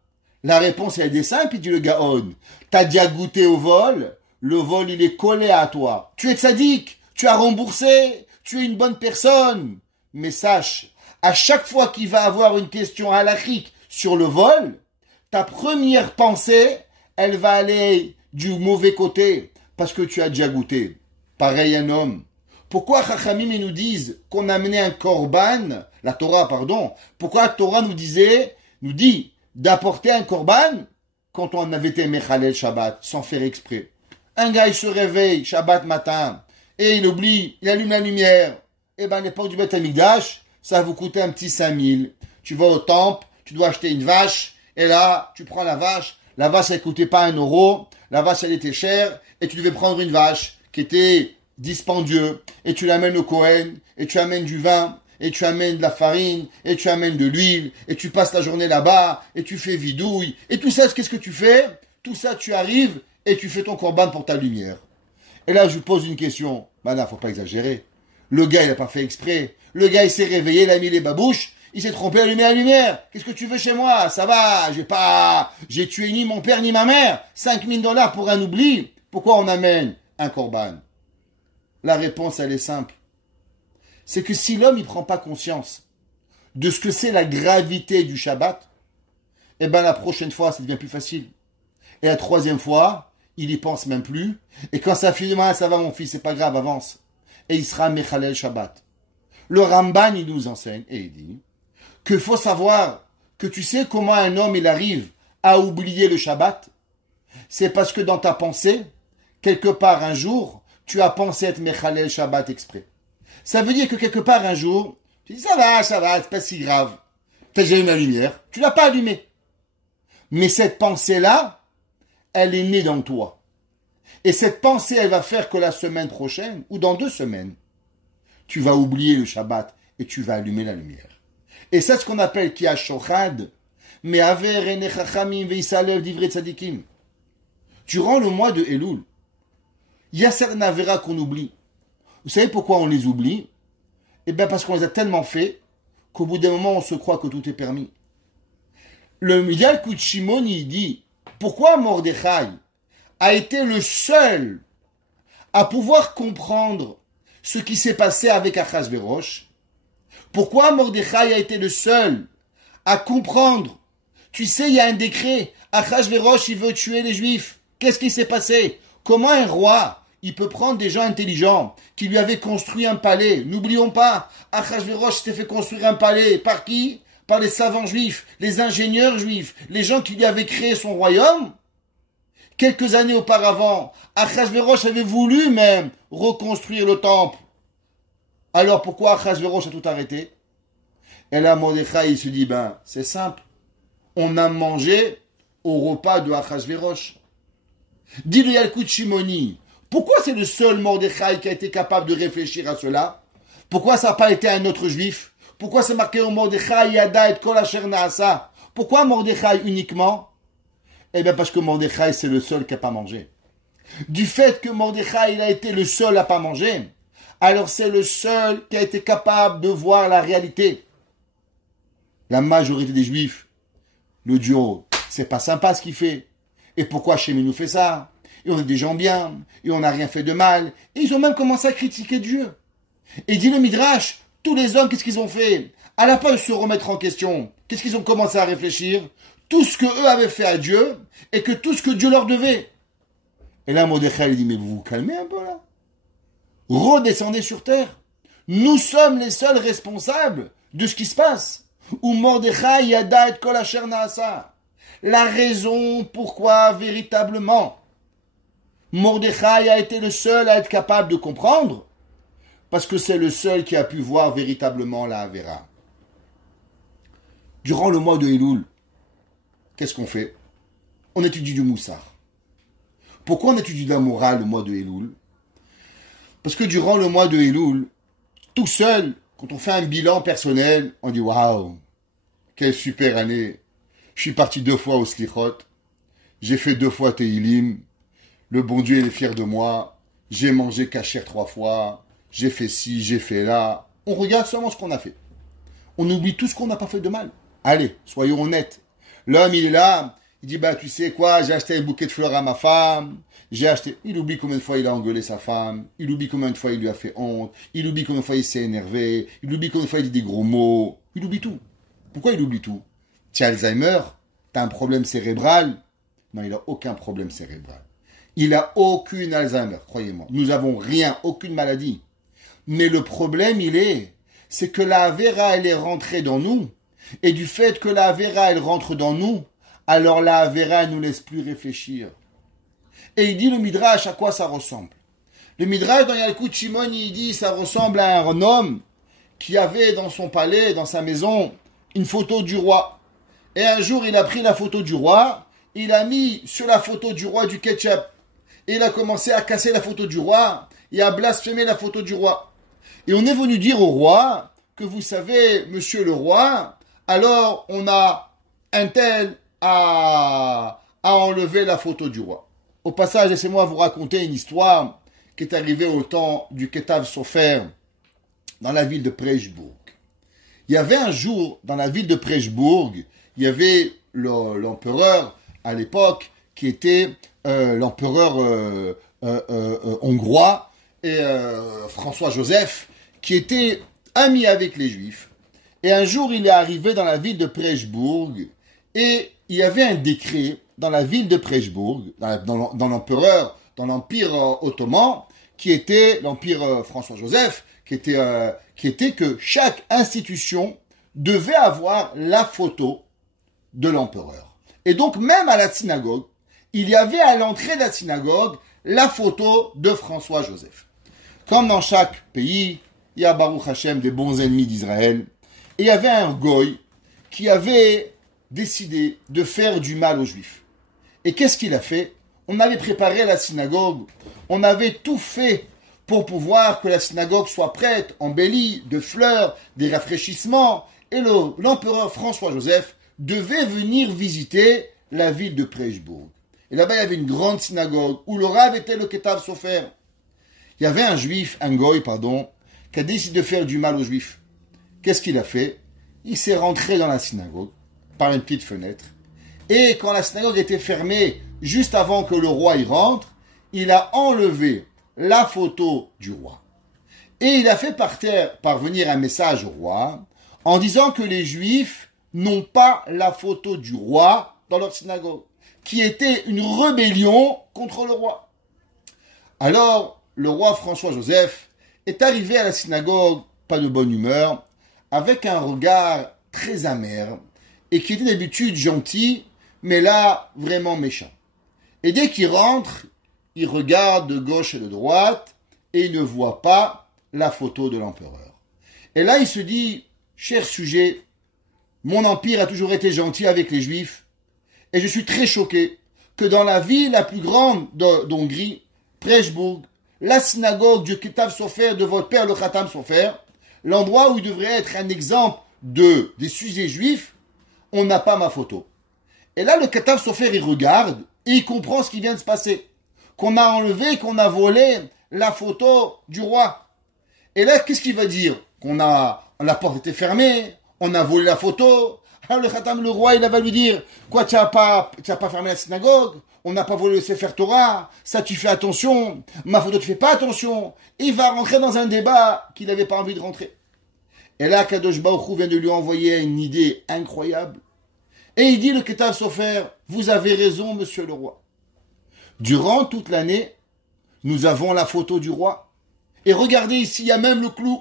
La réponse elle est simple, il dit le Gaon. T'as déjà goûté au vol, le vol il est collé à toi. Tu es tzaddik, tu as remboursé, tu es une bonne personne. Mais sache, à chaque fois qu'il va avoir une question halakhique sur le vol, ta première pensée, elle va aller du mauvais côté, parce que tu as déjà goûté. Pareil un homme. Pourquoi Chachamim nous disent qu'on a amené un korban, la Torah, pardon, pourquoi la Torah nous dit d'apporter un korban quand on avait été Mechalel Shabbat, sans faire exprès. Un gars, il se réveille, Shabbat matin, et il oublie, il allume la lumière. Eh ben, à l'époque du Beth Amikdash, ça va vous coûter un petit 5000. Tu vas au temple, tu dois acheter une vache, et là, tu prends la vache, elle coûtait pas 1 €, la vache, elle était chère, et tu devais prendre une vache qui était dispendieux, et tu l'amènes au Kohen, et tu amènes du vin, et tu amènes de la farine, et tu amènes de l'huile, et tu passes la journée là-bas, et tu fais vidouille, et tout ça, qu'est-ce que tu fais? Tout ça, tu arrives, et tu fais ton korban pour ta lumière. Et là, je vous pose une question. Ben là, faut pas exagérer. Le gars, il a pas fait exprès. Le gars, il s'est réveillé, il a mis les babouches, il s'est trompé, allumé la lumière. Qu'est-ce que tu veux chez moi? Ça va, j'ai tué ni mon père ni ma mère. $5000 pour un oubli. Pourquoi on amène un korban? La réponse, elle est simple. C'est que si l'homme, il prend pas conscience de ce que c'est la gravité du Shabbat, eh ben, la prochaine fois, ça devient plus facile. Et la troisième fois, il y pense même plus. Et quand ça finit, ça va mon fils, c'est pas grave, avance. Et il sera Mechalel Shabbat. Le Ramban, il nous enseigne, et il dit, qu'il faut savoir que tu sais comment un homme, il arrive à oublier le Shabbat. C'est parce que dans ta pensée, quelque part un jour, tu as pensé être Mechalel Shabbat exprès. Ça veut dire que quelque part un jour, tu dis, ça va, c'est pas si grave. T'as déjà eu la lumière, tu l'as pas allumée. Mais cette pensée-là, elle est née dans toi. Et cette pensée, elle va faire que la semaine prochaine, ou dans 2 semaines, tu vas oublier le Shabbat et tu vas allumer la lumière. Et c'est ce qu'on appelle Ki ha-shochad, mais aver ene chachamim veisalev divrei tzadikim. Durant le mois de Elul, il y a certaines avéras qu'on oublie. Vous savez pourquoi on les oublie? Eh bien parce qu'on les a tellement fait qu'au bout d'un moment, on se croit que tout est permis. Le Yalkut Shimoni dit, pourquoi Mordechai a été le seul à pouvoir comprendre ce qui s'est passé avec Achashverosh? Pourquoi Mordechai a été le seul à comprendre? Tu sais, il y a un décret. Achashverosh, il veut tuer les Juifs. Qu'est-ce qui s'est passé? Comment un roi, il peut prendre des gens intelligents qui lui avaient construit un palais? N'oublions pas, Achashverosh s'était fait construire un palais. Par qui? Par les savants juifs, les ingénieurs juifs, les gens qui lui avaient créé son royaume. Quelques années auparavant, Achashverosh avait voulu même reconstruire le temple. Alors pourquoi Achashverosh a tout arrêté? Et là, Mordechai, il se dit, c'est simple. On a mangé au repas de Achashverosh. Dit le Yalkut Shimoni, pourquoi c'est le seul Mordechai qui a été capable de réfléchir à cela? Pourquoi ça n'a pas été un autre juif? Pourquoi c'est marqué au Mordechai Yada et Kol Asher Naasa? Pourquoi Mordechai uniquement? Eh bien parce que Mordechai c'est le seul qui n'a pas mangé. Du fait que Mordechai il a été le seul à pas manger, alors c'est le seul qui a été capable de voir la réalité. La majorité des juifs, le duo, c'est pas sympa ce qu'il fait. Et pourquoi Hachem nous fait ça? Et on est des gens bien, et on n'a rien fait de mal. Et ils ont même commencé à critiquer Dieu. Et dit le Midrash, tous les hommes, qu'est-ce qu'ils ont fait? À la place de se remettre en question, qu'est-ce qu'ils ont commencé à réfléchir? Tout ce que eux avaient fait à Dieu, et que tout ce que Dieu leur devait. Et là, Mordechai, il dit, mais vous vous calmez un peu là. Redescendez sur terre. Nous sommes les seuls responsables de ce qui se passe. Ou Mordechai yada et kol asher naasa. La raison pourquoi véritablement Mordechai a été le seul à être capable de comprendre, parce que c'est le seul qui a pu voir véritablement la Avera. Durant le mois de Elul, qu'est-ce qu'on fait? On étudie du Moussar. Pourquoi on étudie de la morale le mois de Elul? Parce que durant le mois de Elul, tout seul, quand on fait un bilan personnel, on dit waouh, quelle super année. Je suis parti 2 fois au Slichot, j'ai fait 2 fois Teilim, le bon Dieu il est fier de moi, j'ai mangé kasher 3 fois, j'ai fait ci, j'ai fait là. On regarde seulement ce qu'on a fait. On oublie tout ce qu'on n'a pas fait de mal. Allez, soyons honnêtes. L'homme il est là, il dit tu sais quoi, j'ai acheté un bouquet de fleurs à ma femme, il oublie combien de fois il a engueulé sa femme, il oublie combien de fois il lui a fait honte, il oublie combien de fois il s'est énervé, il oublie combien de fois il dit des gros mots, il oublie tout. Pourquoi il oublie tout? Tu as Alzheimer? Tu as un problème cérébral? Non, il n'a aucun problème cérébral. Il n'a aucune Alzheimer, croyez-moi. Nous n'avons rien, aucune maladie. Mais le problème, c'est que la Avera, elle est rentrée dans nous. Et du fait que la Avera, elle rentre dans nous, alors la Avera, elle ne nous laisse plus réfléchir. Et il dit le Midrash, à quoi ça ressemble? Le Midrash, dans Yalkut Shimoni, il dit, ça ressemble à un homme qui avait dans son palais, dans sa maison, une photo du roi. Et un jour, il a pris la photo du roi, il a mis sur la photo du roi du ketchup. Et il a commencé à casser la photo du roi et à blasphémer la photo du roi. Et on est venu dire au roi que vous savez, monsieur le roi, alors on a un tel à enlever la photo du roi. Au passage, laissez-moi vous raconter une histoire qui est arrivée au temps du Ketav Sofer dans la ville de Preshbourg. Il y avait un jour, dans la ville de Preshbourg, il y avait l'empereur à l'époque qui était l'empereur hongrois et François-Joseph qui était ami avec les Juifs. Et un jour, il est arrivé dans la ville de Preshbourg et il y avait un décret dans la ville de Preshbourg, dans l'empire ottoman, qui était l'empire François-Joseph, qui était que chaque institution devait avoir la photo de l'empereur. Et donc, même à la synagogue, il y avait à l'entrée de la synagogue la photo de François-Joseph. Comme dans chaque pays, il y a Baruch Hashem des bons ennemis d'Israël. Et il y avait un goy qui avait décidé de faire du mal aux Juifs. Et qu'est-ce qu'il a fait? On avait préparé la synagogue. On avait tout fait pour pouvoir que la synagogue soit prête, embellie, de fleurs, des rafraîchissements. Et l'empereur François-Joseph devait venir visiter la ville de Preshbourg. Et là-bas, il y avait une grande synagogue où le Rav était le Ketav Sofer. Il y avait un goy, qui a décidé de faire du mal aux Juifs. Qu'est-ce qu'il a fait? Il s'est rentré dans la synagogue par une petite fenêtre. Et quand la synagogue était fermée, juste avant que le roi y rentre, il a enlevé la photo du roi. Et il a fait parvenir un message au roi en disant que les Juifs n'ont pas la photo du roi dans leur synagogue, qui était une rébellion contre le roi. Alors, le roi François-Joseph est arrivé à la synagogue, pas de bonne humeur, avec un regard très amer, et qui était d'habitude gentil, mais là, vraiment méchant. Et dès qu'il rentre, il regarde de gauche et de droite, et il ne voit pas la photo de l'empereur. Et là, il se dit, cher sujet, mon empire a toujours été gentil avec les Juifs, et je suis très choqué que dans la ville la plus grande d'Hongrie, Preshbourg, la synagogue du Ketav Sofer de votre père, le Khatam Sofer, l'endroit où il devrait être un exemple des sujets juifs, on n'a pas ma photo. Et là, le Ketav Sofer, il regarde et il comprend ce qui vient de se passer. Qu'on a enlevé, qu'on a volé la photo du roi. Et là, qu'est-ce qu'il va dire? La porte était fermée, on a volé la photo. Alors le Khatam, le roi, il va lui dire, quoi, tu n'as pas fermé la synagogue? On n'a pas volé le Sefer Torah, ça tu fais attention, ma photo tu fais pas attention. Il va rentrer dans un débat qu'il n'avait pas envie de rentrer. Et là, Kadosh Baruch Hu vient de lui envoyer une idée incroyable. Et il dit, le Ketav Sofer, vous avez raison, monsieur le roi. Durant toute l'année, nous avons la photo du roi. Et regardez ici, il y a même le clou.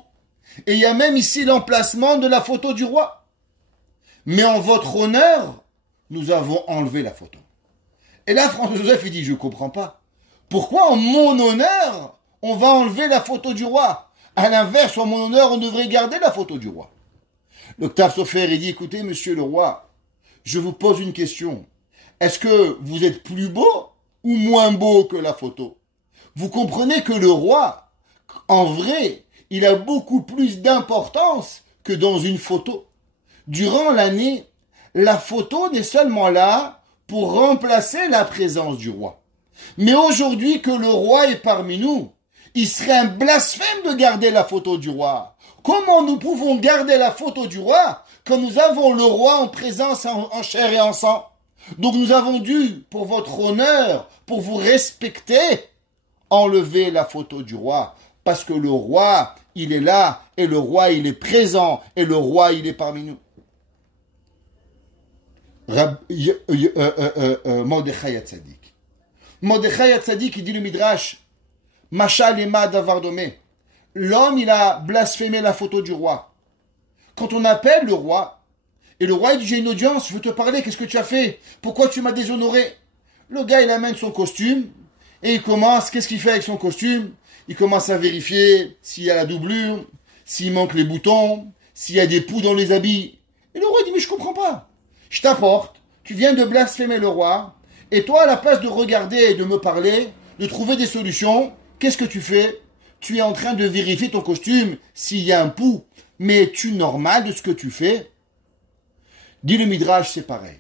Et il y a même ici l'emplacement de la photo du roi. Mais en votre honneur, nous avons enlevé la photo. Et là, François-Joseph, il dit, je ne comprends pas. Pourquoi en mon honneur, on va enlever la photo du roi? À l'inverse, en mon honneur, on devrait garder la photo du roi. Le Ketav Sofer, il dit, écoutez, monsieur le roi, je vous pose une question. Est-ce que vous êtes plus beau ou moins beau que la photo? Vous comprenez que le roi, en vrai, il a beaucoup plus d'importance que dans une photo. Durant l'année, la photo n'est seulement là pour remplacer la présence du roi. Mais aujourd'hui que le roi est parmi nous, il serait un blasphème de garder la photo du roi. Comment nous pouvons garder la photo du roi quand nous avons le roi en présence en chair et en sang? Donc nous avons dû, pour votre honneur, pour vous respecter, enlever la photo du roi. Parce que le roi, il est là, et le roi, il est présent, et le roi, il est parmi nous. Mordechai Hatzadik. Mordechai Hatzadik, il dit le Midrash, Machal ema davar domé. L'homme, il a blasphémé la photo du roi. Quand on appelle le roi, et le roi il dit, j'ai une audience, je veux te parler, qu'est-ce que tu as fait? Pourquoi tu m'as déshonoré? Le gars, il amène son costume, et il commence, qu'est-ce qu'il fait avec son costume? Il commence à vérifier s'il y a la doublure, s'il manque les boutons, s'il y a des poux dans les habits. Et le roi dit, mais je comprends pas. Je t'apporte, tu viens de blasphémer le roi, et toi, à la place de regarder et de me parler, de trouver des solutions, qu'est-ce que tu fais? Tu es en train de vérifier ton costume s'il y a un pouls. Mais es-tu normal de ce que tu fais? Dit le Midrash, c'est pareil.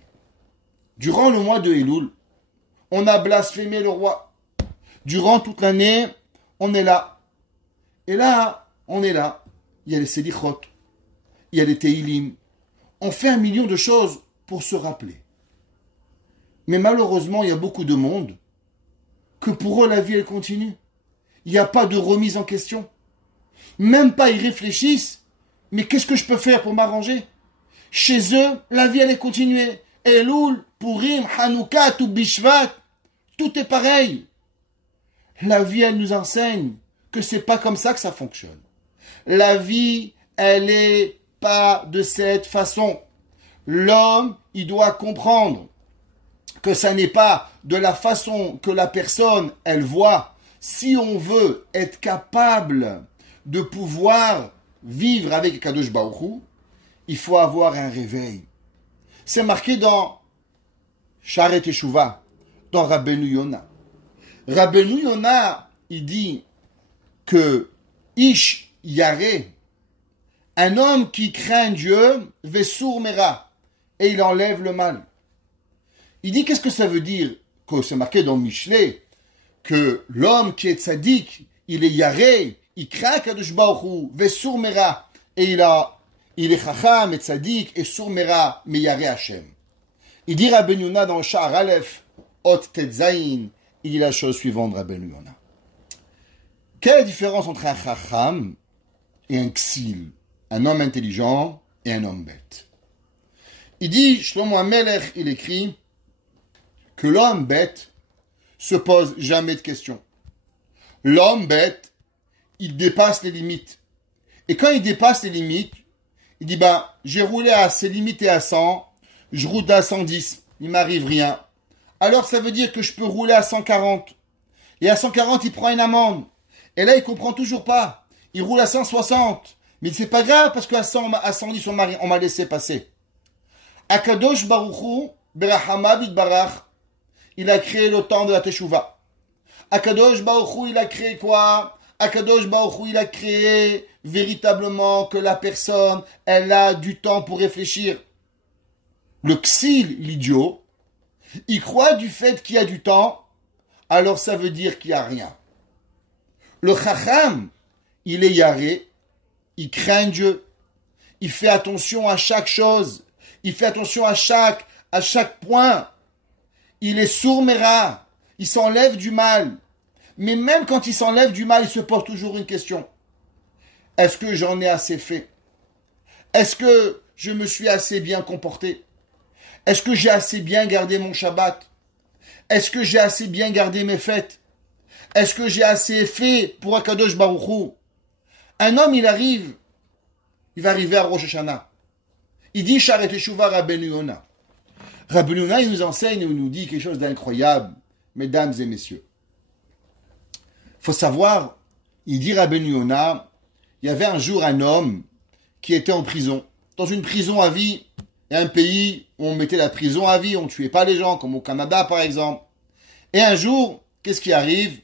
Durant le mois de Elul, on a blasphémé le roi. Durant toute l'année, on est là. Et là, on est là. Il y a les Selichot, il y a les Teilim. On fait 1 million de choses pour se rappeler. Mais malheureusement, il y a beaucoup de monde que pour eux, la vie, elle continue. Il n'y a pas de remise en question. Même pas, ils réfléchissent. Mais qu'est-ce que je peux faire pour m'arranger? Chez eux, la vie, elle est continuée. Elul, Purim, Hanouka, tout Bishvat, tout est pareil. La vie, elle nous enseigne que c'est pas comme ça que ça fonctionne. La vie, elle est pas de cette façon. L'homme, il doit comprendre que ça n'est pas de la façon que la personne, elle voit. Si on veut être capable de pouvoir vivre avec Kadosh Baruch Hu, il faut avoir un réveil. C'est marqué dans Sharet Teshuvah, dans Rabbeinu Yonah. Rabbeinu Yona, il dit que Ish Yare, un homme qui craint Dieu, Vesur Mera, et il enlève le mal. Il dit qu'est-ce que ça veut dire, que c'est marqué dans Michelet, que l'homme qui est tzaddik, il est Yare, il craint Kadosh Baruch Hu, Vesur Mera, et il est Chacham et tzaddik, et Sur Mera, mais Yare Hashem. Il dit Rabbeinu Yona dans le Sha'ar Aleph, Ot Tetzain, il dit la chose suivante, Rabbeinu Yona. Quelle est la différence entre un Chacham et un Ksil, un homme intelligent et un homme bête? Il dit, Shlomo HaMelech, il écrit que l'homme bête se pose jamais de questions. L'homme bête, il dépasse les limites. Et quand il dépasse les limites, il dit, j'ai roulé à ces limites et à 100, je roule à 110, il m'arrive rien. Alors ça veut dire que je peux rouler à 140. Et à 140, il prend une amende. Et là, il comprend toujours pas. Il roule à 160. Mais c'est pas grave parce qu'à 110, on m'a laissé passer. Akadosh Baruch Hu, Berachama Vidbarach, il a créé le temps de la Teshuvah. Akadosh Baruch Hu, il a créé quoi? Akadosh Baruch Hu, il a créé véritablement que la personne, elle a du temps pour réfléchir. Le Ksil, l'idiot, il croit du fait qu'il y a du temps, alors ça veut dire qu'il n'y a rien. Le Chacham, il est Yaré, il craint Dieu, il fait attention à chaque chose, il fait attention à chaque point. Il est sourd-méra, il s'enlève du mal. Mais même quand il s'enlève du mal, il se pose toujours une question. Est-ce que j'en ai assez fait? Est-ce que je me suis assez bien comporté? Est-ce que j'ai assez bien gardé mon Shabbat? Est-ce que j'ai assez bien gardé mes fêtes? Est-ce que j'ai assez fait pour Akadosh Baruch Hu? Un homme, il va arriver à Rosh Hashanah. Il dit, Sharet Teshuvah Rabbeinu Yona. Rabbeinu Yona, il nous enseigne, il nous dit quelque chose d'incroyable, mesdames et messieurs. Il faut savoir, il dit Rabbeinu Yona, il y avait un jour un homme qui était en prison. Dans une prison à vie, il y a un pays où on mettait la prison à vie, on ne tuait pas les gens, comme au Canada par exemple. Et un jour, qu'est-ce qui arrive?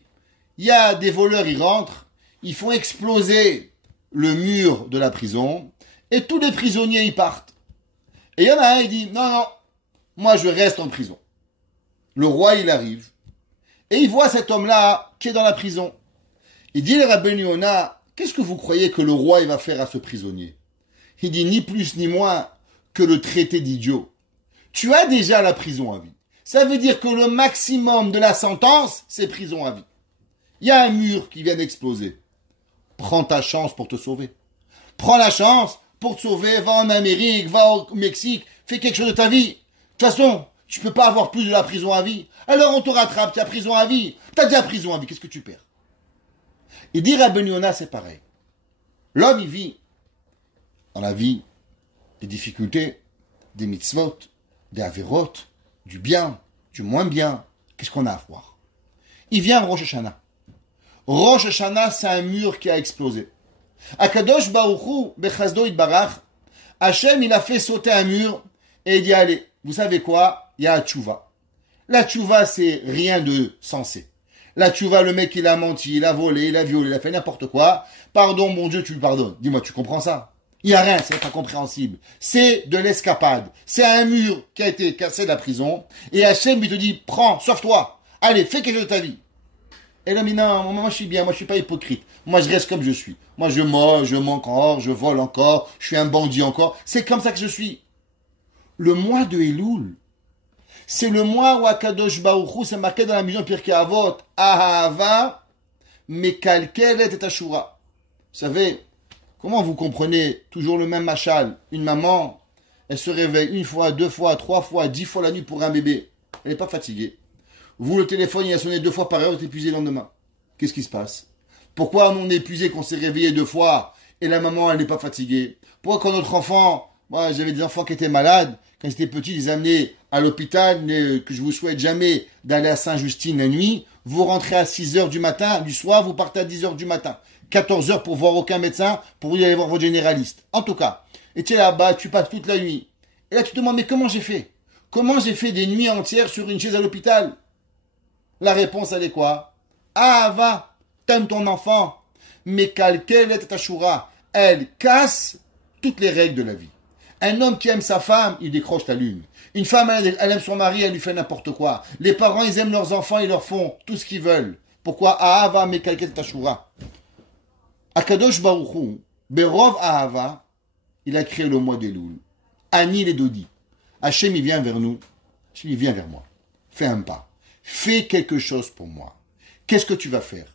Il y a des voleurs, ils rentrent, ils font exploser le mur de la prison, et tous les prisonniers, ils partent. Et il y en a un, il dit, non, moi je reste en prison. Le roi, il arrive, et il voit cet homme-là qui est dans la prison. Il dit, le Rabbeinu Yona, qu'est-ce que vous croyez que le roi, il va faire à ce prisonnier? Il dit, ni plus ni moins que le traité d'idiot. Tu as déjà la prison à vie. Ça veut dire que le maximum de la sentence, c'est prison à vie. Il y a un mur qui vient d'exploser. Prends ta chance pour te sauver. Prends la chance pour te sauver. Va en Amérique, va au Mexique. Fais quelque chose de ta vie. De toute façon, tu peux pas avoir plus de la prison à vie. Alors on te rattrape, tu as prison à vie. Tu as déjà prison à vie, qu'est-ce que tu perds? Et dire à Yona, c'est pareil. L'homme, il vit dans la vie des difficultés, des mitzvot, des averot, du bien, du moins bien. Qu'est-ce qu'on a à voir? Il vient à Rosh Hashanah. Rosh Hashanah, c'est un mur qui a explosé. Akadosh Baruch Hu, Bechazdo Itbarach, Hachem, il a fait sauter un mur et il dit, allez, vous savez quoi? Il y a la tchouva. La tchouva, c'est rien de sensé. La tchouva, le mec, il a menti, il a volé, il a violé, il a fait n'importe quoi. Pardon, mon Dieu, tu lui pardonnes. Dis-moi, tu comprends ça? Il n'y a rien, c'est incompréhensible. C'est de l'escapade. C'est un mur qui a été cassé de la prison. Et Hachem, il te dit, prends, sauve-toi. Allez, fais quelque chose de ta vie. Et là, mais non, moi je suis bien, moi je suis pas hypocrite. Moi je reste comme je suis. Moi je mens encore, je vole encore, je suis un bandit encore. C'est comme ça que je suis. Le mois de Elul, c'est le mois où Akadosh Baruch Hu, c'est marqué dans la maison Pirkei Avot, Ahava, Mekalkelet et Ashura. Vous savez, comment vous comprenez toujours le même machal? Une maman, elle se réveille une fois, 2 fois, 3 fois, 10 fois la nuit pour un bébé. Elle n'est pas fatiguée. Vous, le téléphone, il a sonné 2 fois par heure, vous êtes épuisé le lendemain. Qu'est-ce qui se passe? Pourquoi on est épuisé qu'on s'est réveillé 2 fois et la maman, elle n'est pas fatiguée? Pourquoi quand notre enfant, moi j'avais des enfants qui étaient malades, quand ils étaient petits, ils les amenaient à l'hôpital, que je vous souhaite jamais d'aller à Saint-Justine la nuit, vous rentrez à 6 heures du matin, du soir, vous partez à 10 heures du matin. 14 heures pour voir aucun médecin, pour y aller voir votre généraliste. En tout cas, et tu es là-bas, tu passes toute la nuit. Et là tu te demandes, mais comment j'ai fait? Comment j'ai fait des nuits entières sur une chaise à l'hôpital? La réponse, elle est quoi? Ahava, t'aimes ton enfant, mais kalkelet tashura, elle casse toutes les règles de la vie. Un homme qui aime sa femme, il décroche la lune. Une femme, elle aime son mari, elle lui fait n'importe quoi. Les parents, ils aiment leurs enfants, ils leur font tout ce qu'ils veulent. Pourquoi? Ahava, mais kalkelet tashura. Akadosh Baruch Hu, Berov Ahava, il a créé le mois d'Elul. Ani les Dodi. Hachem, il vient vers nous. Hachem, il vient vers moi. Fais un pas. Fais quelque chose pour moi. Qu'est-ce que tu vas faire?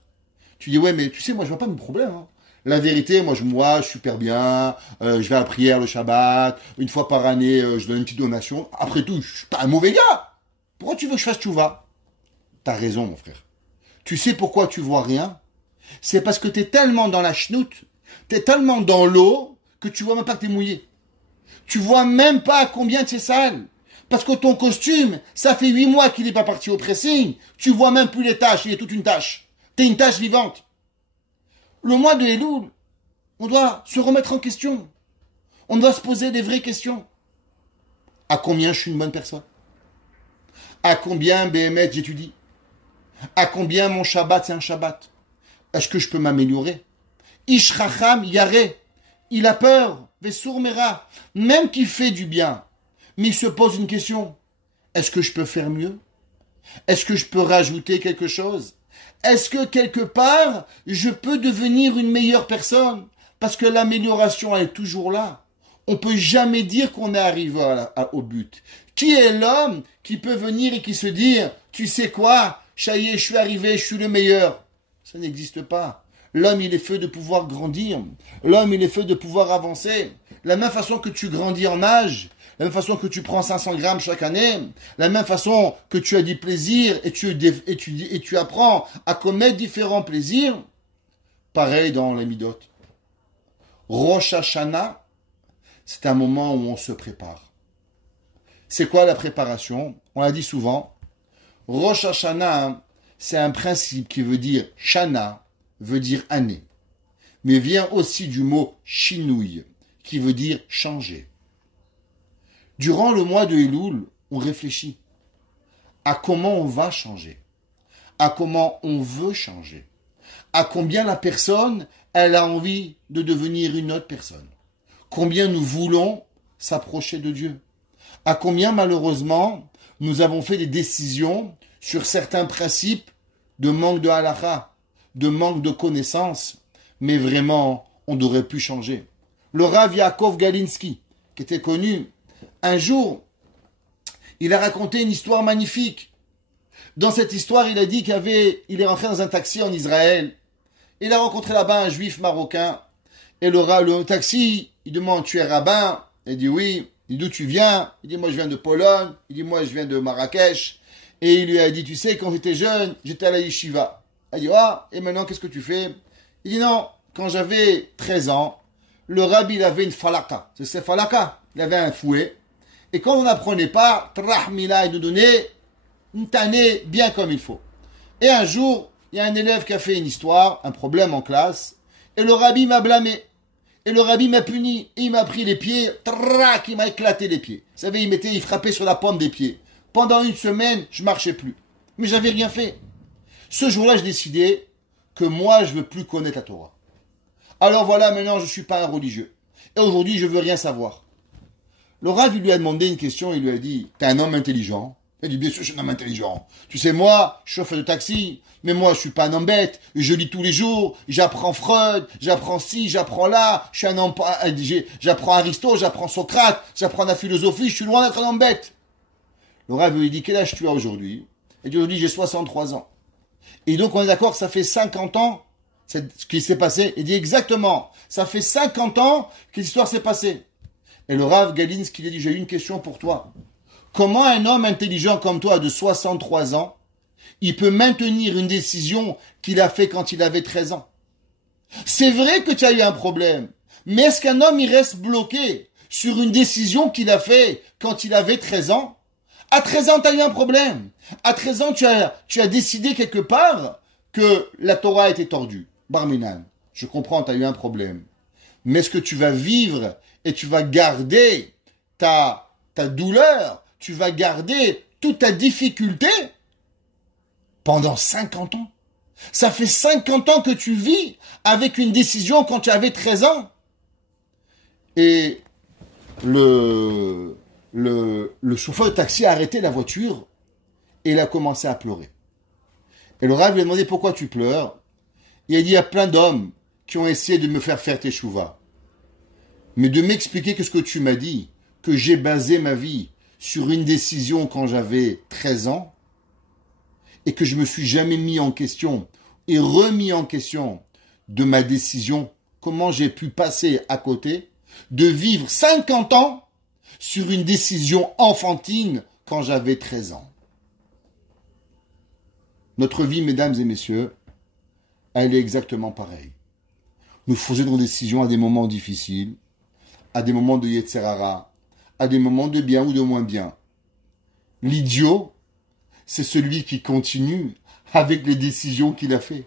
Tu dis, ouais, mais tu sais, moi, je vois pas de problème. Hein. La vérité, moi, je suis super bien. Je vais à la prière le Shabbat. Une fois par année, je donne une petite donation. Après tout, je suis pas un mauvais gars. Pourquoi tu veux que je fasse tchouva? T'as raison, mon frère. Tu sais pourquoi tu vois rien? C'est parce que t'es tellement dans la chenoute, t'es tellement dans l'eau, que tu vois même pas que t'es mouillé. Tu vois même pas combien tu es sale. Parce que ton costume, ça fait 8 mois qu'il n'est pas parti au pressing. Tu vois même plus les taches, il est toute une tache. T'es une tache vivante. Le mois de Elul, on doit se remettre en question. On doit se poser des vraies questions. À combien je suis une bonne personne? À combien BMS j'étudie? À combien mon Shabbat c'est un Shabbat? Est-ce que je peux m'améliorer? Ish Racham Yareh. Il a peur. Vessour Mera. Même qu'il fait du bien. Mais il se pose une question. Est-ce que je peux faire mieux? Est-ce que je peux rajouter quelque chose? Est-ce que quelque part, je peux devenir une meilleure personne? Parce que l'amélioration, elle est toujours là. On peut jamais dire qu'on est arrivé au but. Qui est l'homme qui peut venir et qui se dire, tu sais quoi? Ça y est, je suis arrivé, je suis le meilleur. Ça n'existe pas. L'homme, il est fait de pouvoir grandir. L'homme, il est fait de pouvoir avancer. La même façon que tu grandis en âge, la même façon que tu prends 500 grammes chaque année, la même façon que tu as du plaisir et tu apprends à commettre différents plaisirs, pareil dans les midot. Rosh Hashanah, c'est un moment où on se prépare. C'est quoi la préparation? On l'a dit souvent. Rosh Hashanah, c'est un principe qui veut dire Shana, veut dire année, mais vient aussi du mot Shinouï, qui veut dire changer. Durant le mois de Elul, on réfléchit à comment on va changer, à comment on veut changer, à combien la personne, elle a envie de devenir une autre personne, combien nous voulons s'approcher de Dieu, à combien malheureusement nous avons fait des décisions sur certains principes de manque de halakha, de manque de connaissances, mais vraiment, on aurait pu changer. Le Rav Yaakov Galinsky, qui était connu, un jour, il a raconté une histoire magnifique. Dans cette histoire, il a dit il est rentré dans un taxi en Israël. Il a rencontré là-bas un juif marocain. Et le taxi, il demande, tu es rabbin? Il dit oui. Il dit, d'où tu viens? Il dit, moi je viens de Pologne. Il dit, moi je viens de Marrakech. Et il lui a dit, tu sais, quand j'étais jeune, j'étais à la yeshiva. Il dit, ah, et maintenant, qu'est-ce que tu fais? Il dit, non, quand j'avais 13 ans, le rabbi, il avait une falaka. C'est falaka. Il avait un fouet. Et quand on n'apprenait pas, Trahmila, il nous donnait une tannée bien comme il faut. Et un jour, il y a un élève qui a fait une histoire, un problème en classe, et le rabbi m'a blâmé. Et le rabbi m'a puni. Et il m'a pris les pieds, il m'a éclaté les pieds. Vous savez, il frappait sur la paume des pieds. Pendant une semaine, je marchais plus. Mais j'avais rien fait. Ce jour-là, j'ai décidé que moi, je veux plus connaître la Torah. Alors voilà, maintenant, je suis pas un religieux. Et aujourd'hui, je veux rien savoir. Le Rav, il lui a demandé une question, il lui a dit, t'es un homme intelligent? Il a dit, bien sûr, je suis un homme intelligent. Tu sais, moi, je suis chauffeur de taxi, mais moi, je suis pas un homme bête. Je lis tous les jours, j'apprends Freud, j'apprends ci, j'apprends là, je suis un homme, j'apprends Aristote, j'apprends Socrate, j'apprends la philosophie, je suis loin d'être un homme bête. Le Rav lui dit, quel âge tu as aujourd'hui? Il dit, aujourd'hui, j'ai 63 ans. Et donc, on est d'accord que ça fait 50 ans, c'est ce qui s'est passé. Il dit exactement, ça fait 50 ans que l'histoire s'est passée. Et le Rav Galinsky lui a dit, j'ai une question pour toi. Comment un homme intelligent comme toi, de 63 ans, il peut maintenir une décision qu'il a fait quand il avait 13 ans? C'est vrai que tu as eu un problème, mais est-ce qu'un homme, il reste bloqué sur une décision qu'il a fait quand il avait 13 ans? À 13 ans, tu as eu un problème. À 13 ans, tu as décidé quelque part que la Torah était tordue. Barminan, je comprends, tu as eu un problème. Mais est-ce que tu vas vivre et tu vas garder ta douleur, tu vas garder toute ta difficulté pendant 50 ans? Ça fait 50 ans que tu vis avec une décision quand tu avais 13 ans. Et le chauffeur de taxi a arrêté la voiture et il a commencé à pleurer. Et le Rav lui a demandé pourquoi tu pleures. Il a dit il y a plein d'hommes qui ont essayé de me faire teshuva. Mais de m'expliquer que ce que tu m'as dit, que j'ai basé ma vie sur une décision quand j'avais 13 ans et que je me suis jamais mis en question et remis en question de ma décision, comment j'ai pu passer à côté de vivre 50 ans sur une décision enfantine quand j'avais 13 ans. Notre vie, mesdames et messieurs, elle est exactement pareille. Nous faisons nos décisions à des moments difficiles, à des moments de Yetzer Hara, à des moments de bien ou de moins bien. L'idiot, c'est celui qui continue avec les décisions qu'il a fait.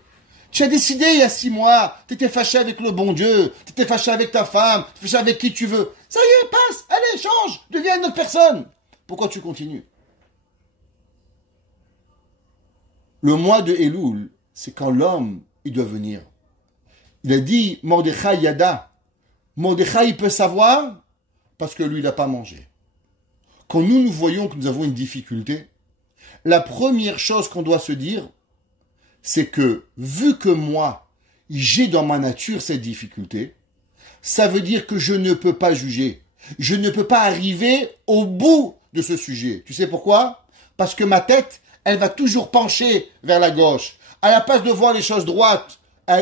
Tu as décidé il y a 6 mois, tu étais fâché avec le bon Dieu, tu étais fâché avec ta femme, tu étais fâché avec qui tu veux. Ça y est, passe, allez, change, deviens une autre personne. Pourquoi tu continues? Le mois de Elul, c'est quand l'homme, il doit venir. Il a dit, Mordechai Yada. Mordechai, il peut savoir parce que lui, il n'a pas mangé. Quand nous voyons que nous avons une difficulté, la première chose qu'on doit se dire, c'est que, vu que moi, j'ai dans ma nature cette difficulté, ça veut dire que je ne peux pas juger. Je ne peux pas arriver au bout de ce sujet. Tu sais pourquoi? Parce que ma tête, elle va toujours pencher vers la gauche. À la place de voir les choses droites,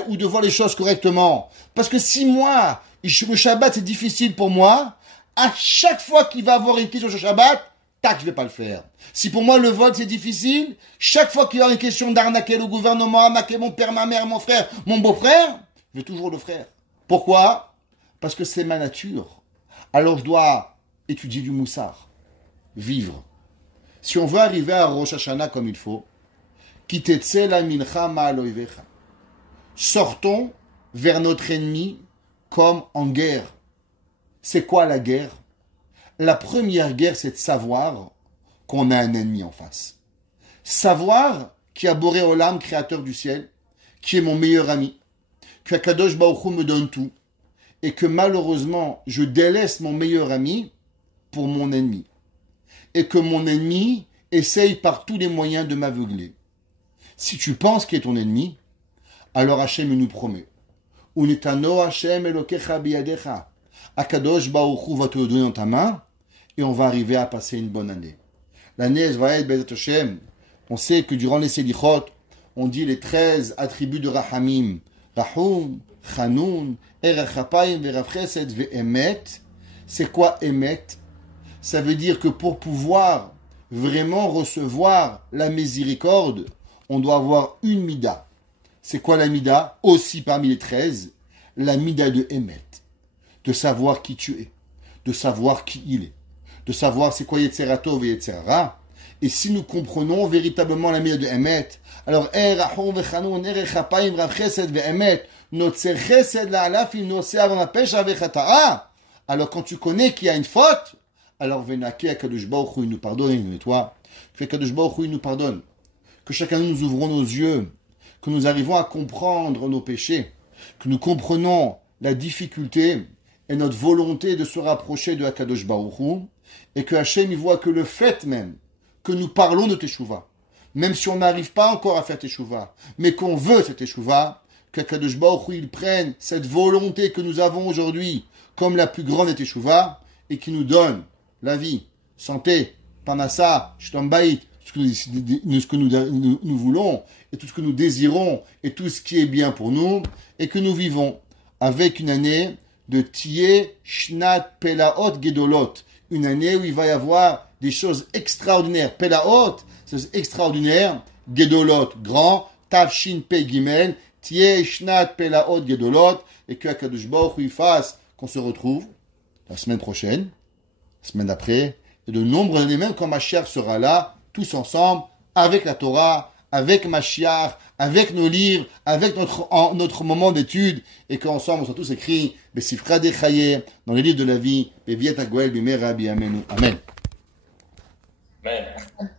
ou de voir les choses correctement. Parce que si moi, le Shabbat c'est difficile pour moi, à chaque fois qu'il va avoir une question sur Shabbat, tac, je vais pas le faire. Si pour moi le vote c'est difficile, chaque fois qu'il y aura une question d'arnaquer le gouvernement, arnaquer mon père, ma mère, mon frère, mon beau-frère, je vais toujours le faire. Pourquoi? Parce que c'est ma nature. Alors je dois étudier du moussard, vivre. Si on veut arriver à Rosh Hashanah comme il faut, kitetse la mincha ma'aloivecha. Sortons vers notre ennemi comme en guerre. C'est quoi la guerre? La première guerre, c'est de savoir qu'on a un ennemi en face. Savoir qu'il y a Boré Olam, créateur du ciel, qui est mon meilleur ami, que Akadosh Baruch Hu me donne tout, et que malheureusement, je délaisse mon meilleur ami pour mon ennemi. Et que mon ennemi essaye par tous les moyens de m'aveugler. Si tu penses qu'il est ton ennemi, alors Hachem nous promet. Unetano Hachem Elokecha biyadecha. Akadosh Baruch Hu va te le donner dans ta main et on va arriver à passer une bonne année. L'année, elle va être Bezat Hashem. On sait que durant les Selichot, on dit les 13 attributs de Rahamim. Rahum, Chanoun, Erech Hapayim, Verav Chesed, Ve'emet. C'est quoi Emet? Ça veut dire que pour pouvoir vraiment recevoir la miséricorde, on doit avoir une mida. C'est quoi la mida? Aussi parmi les 13, la mida de Emet. De savoir qui tu es, de savoir qui il est, de savoir c'est quoi Yetzer Tov et Yetzer Hara. Et si nous comprenons véritablement la mida de Emet, alors Rahum v'Chanoun, Erech Hapayim, Rav Chesed ve'Emet, Notzer Chesed la'alafim, Noseh avant apesha v'chata'a. Alors quand tu connais qu'il y a une faute, alors Venake Akadosh Baruch Hu, il nous pardonne, il nous nettoie. Que Akadosh Baruch Hu, il nous pardonne. Que chacun de nous ouvrons nos yeux, que nous arrivons à comprendre nos péchés, que nous comprenons la difficulté et notre volonté de se rapprocher de Akadosh Baruch Hu, et que Hachem il voit que le fait même que nous parlons de Teshuvah, même si on n'arrive pas encore à faire Teshuvah, mais qu'on veut cette Teshuvah, qu'Akadosh Baruch Hu il prenne cette volonté que nous avons aujourd'hui comme la plus grande des Teshuvah, et qui nous donne la vie, santé, panassa, shtambaït, ce que nous voulons, et tout ce que nous désirons, et tout ce qui est bien pour nous, et que nous vivons avec une année de Tiye Shnat Pelaot Gedolot, une année où il va y avoir des choses extraordinaires. Pelaot, c'est extraordinaire, Gedolot, grand, Tavshin Pe Gimel, Tiye Shnat Pelaot Gedolot, et que Akadosh Baruch Hu fasse qu'on se retrouve la semaine prochaine, la semaine d'après, et de nombreuses années, même quand Mashiach sera là, tous ensemble, avec la Torah, avec Mashiach, avec nos livres, avec notre moment d'étude, et qu'ensemble on soit tous écrits, Besifra Dechaye, dans les livres de la vie, Beviat Agoel, Bimera, Biamenu. Amen. Amen.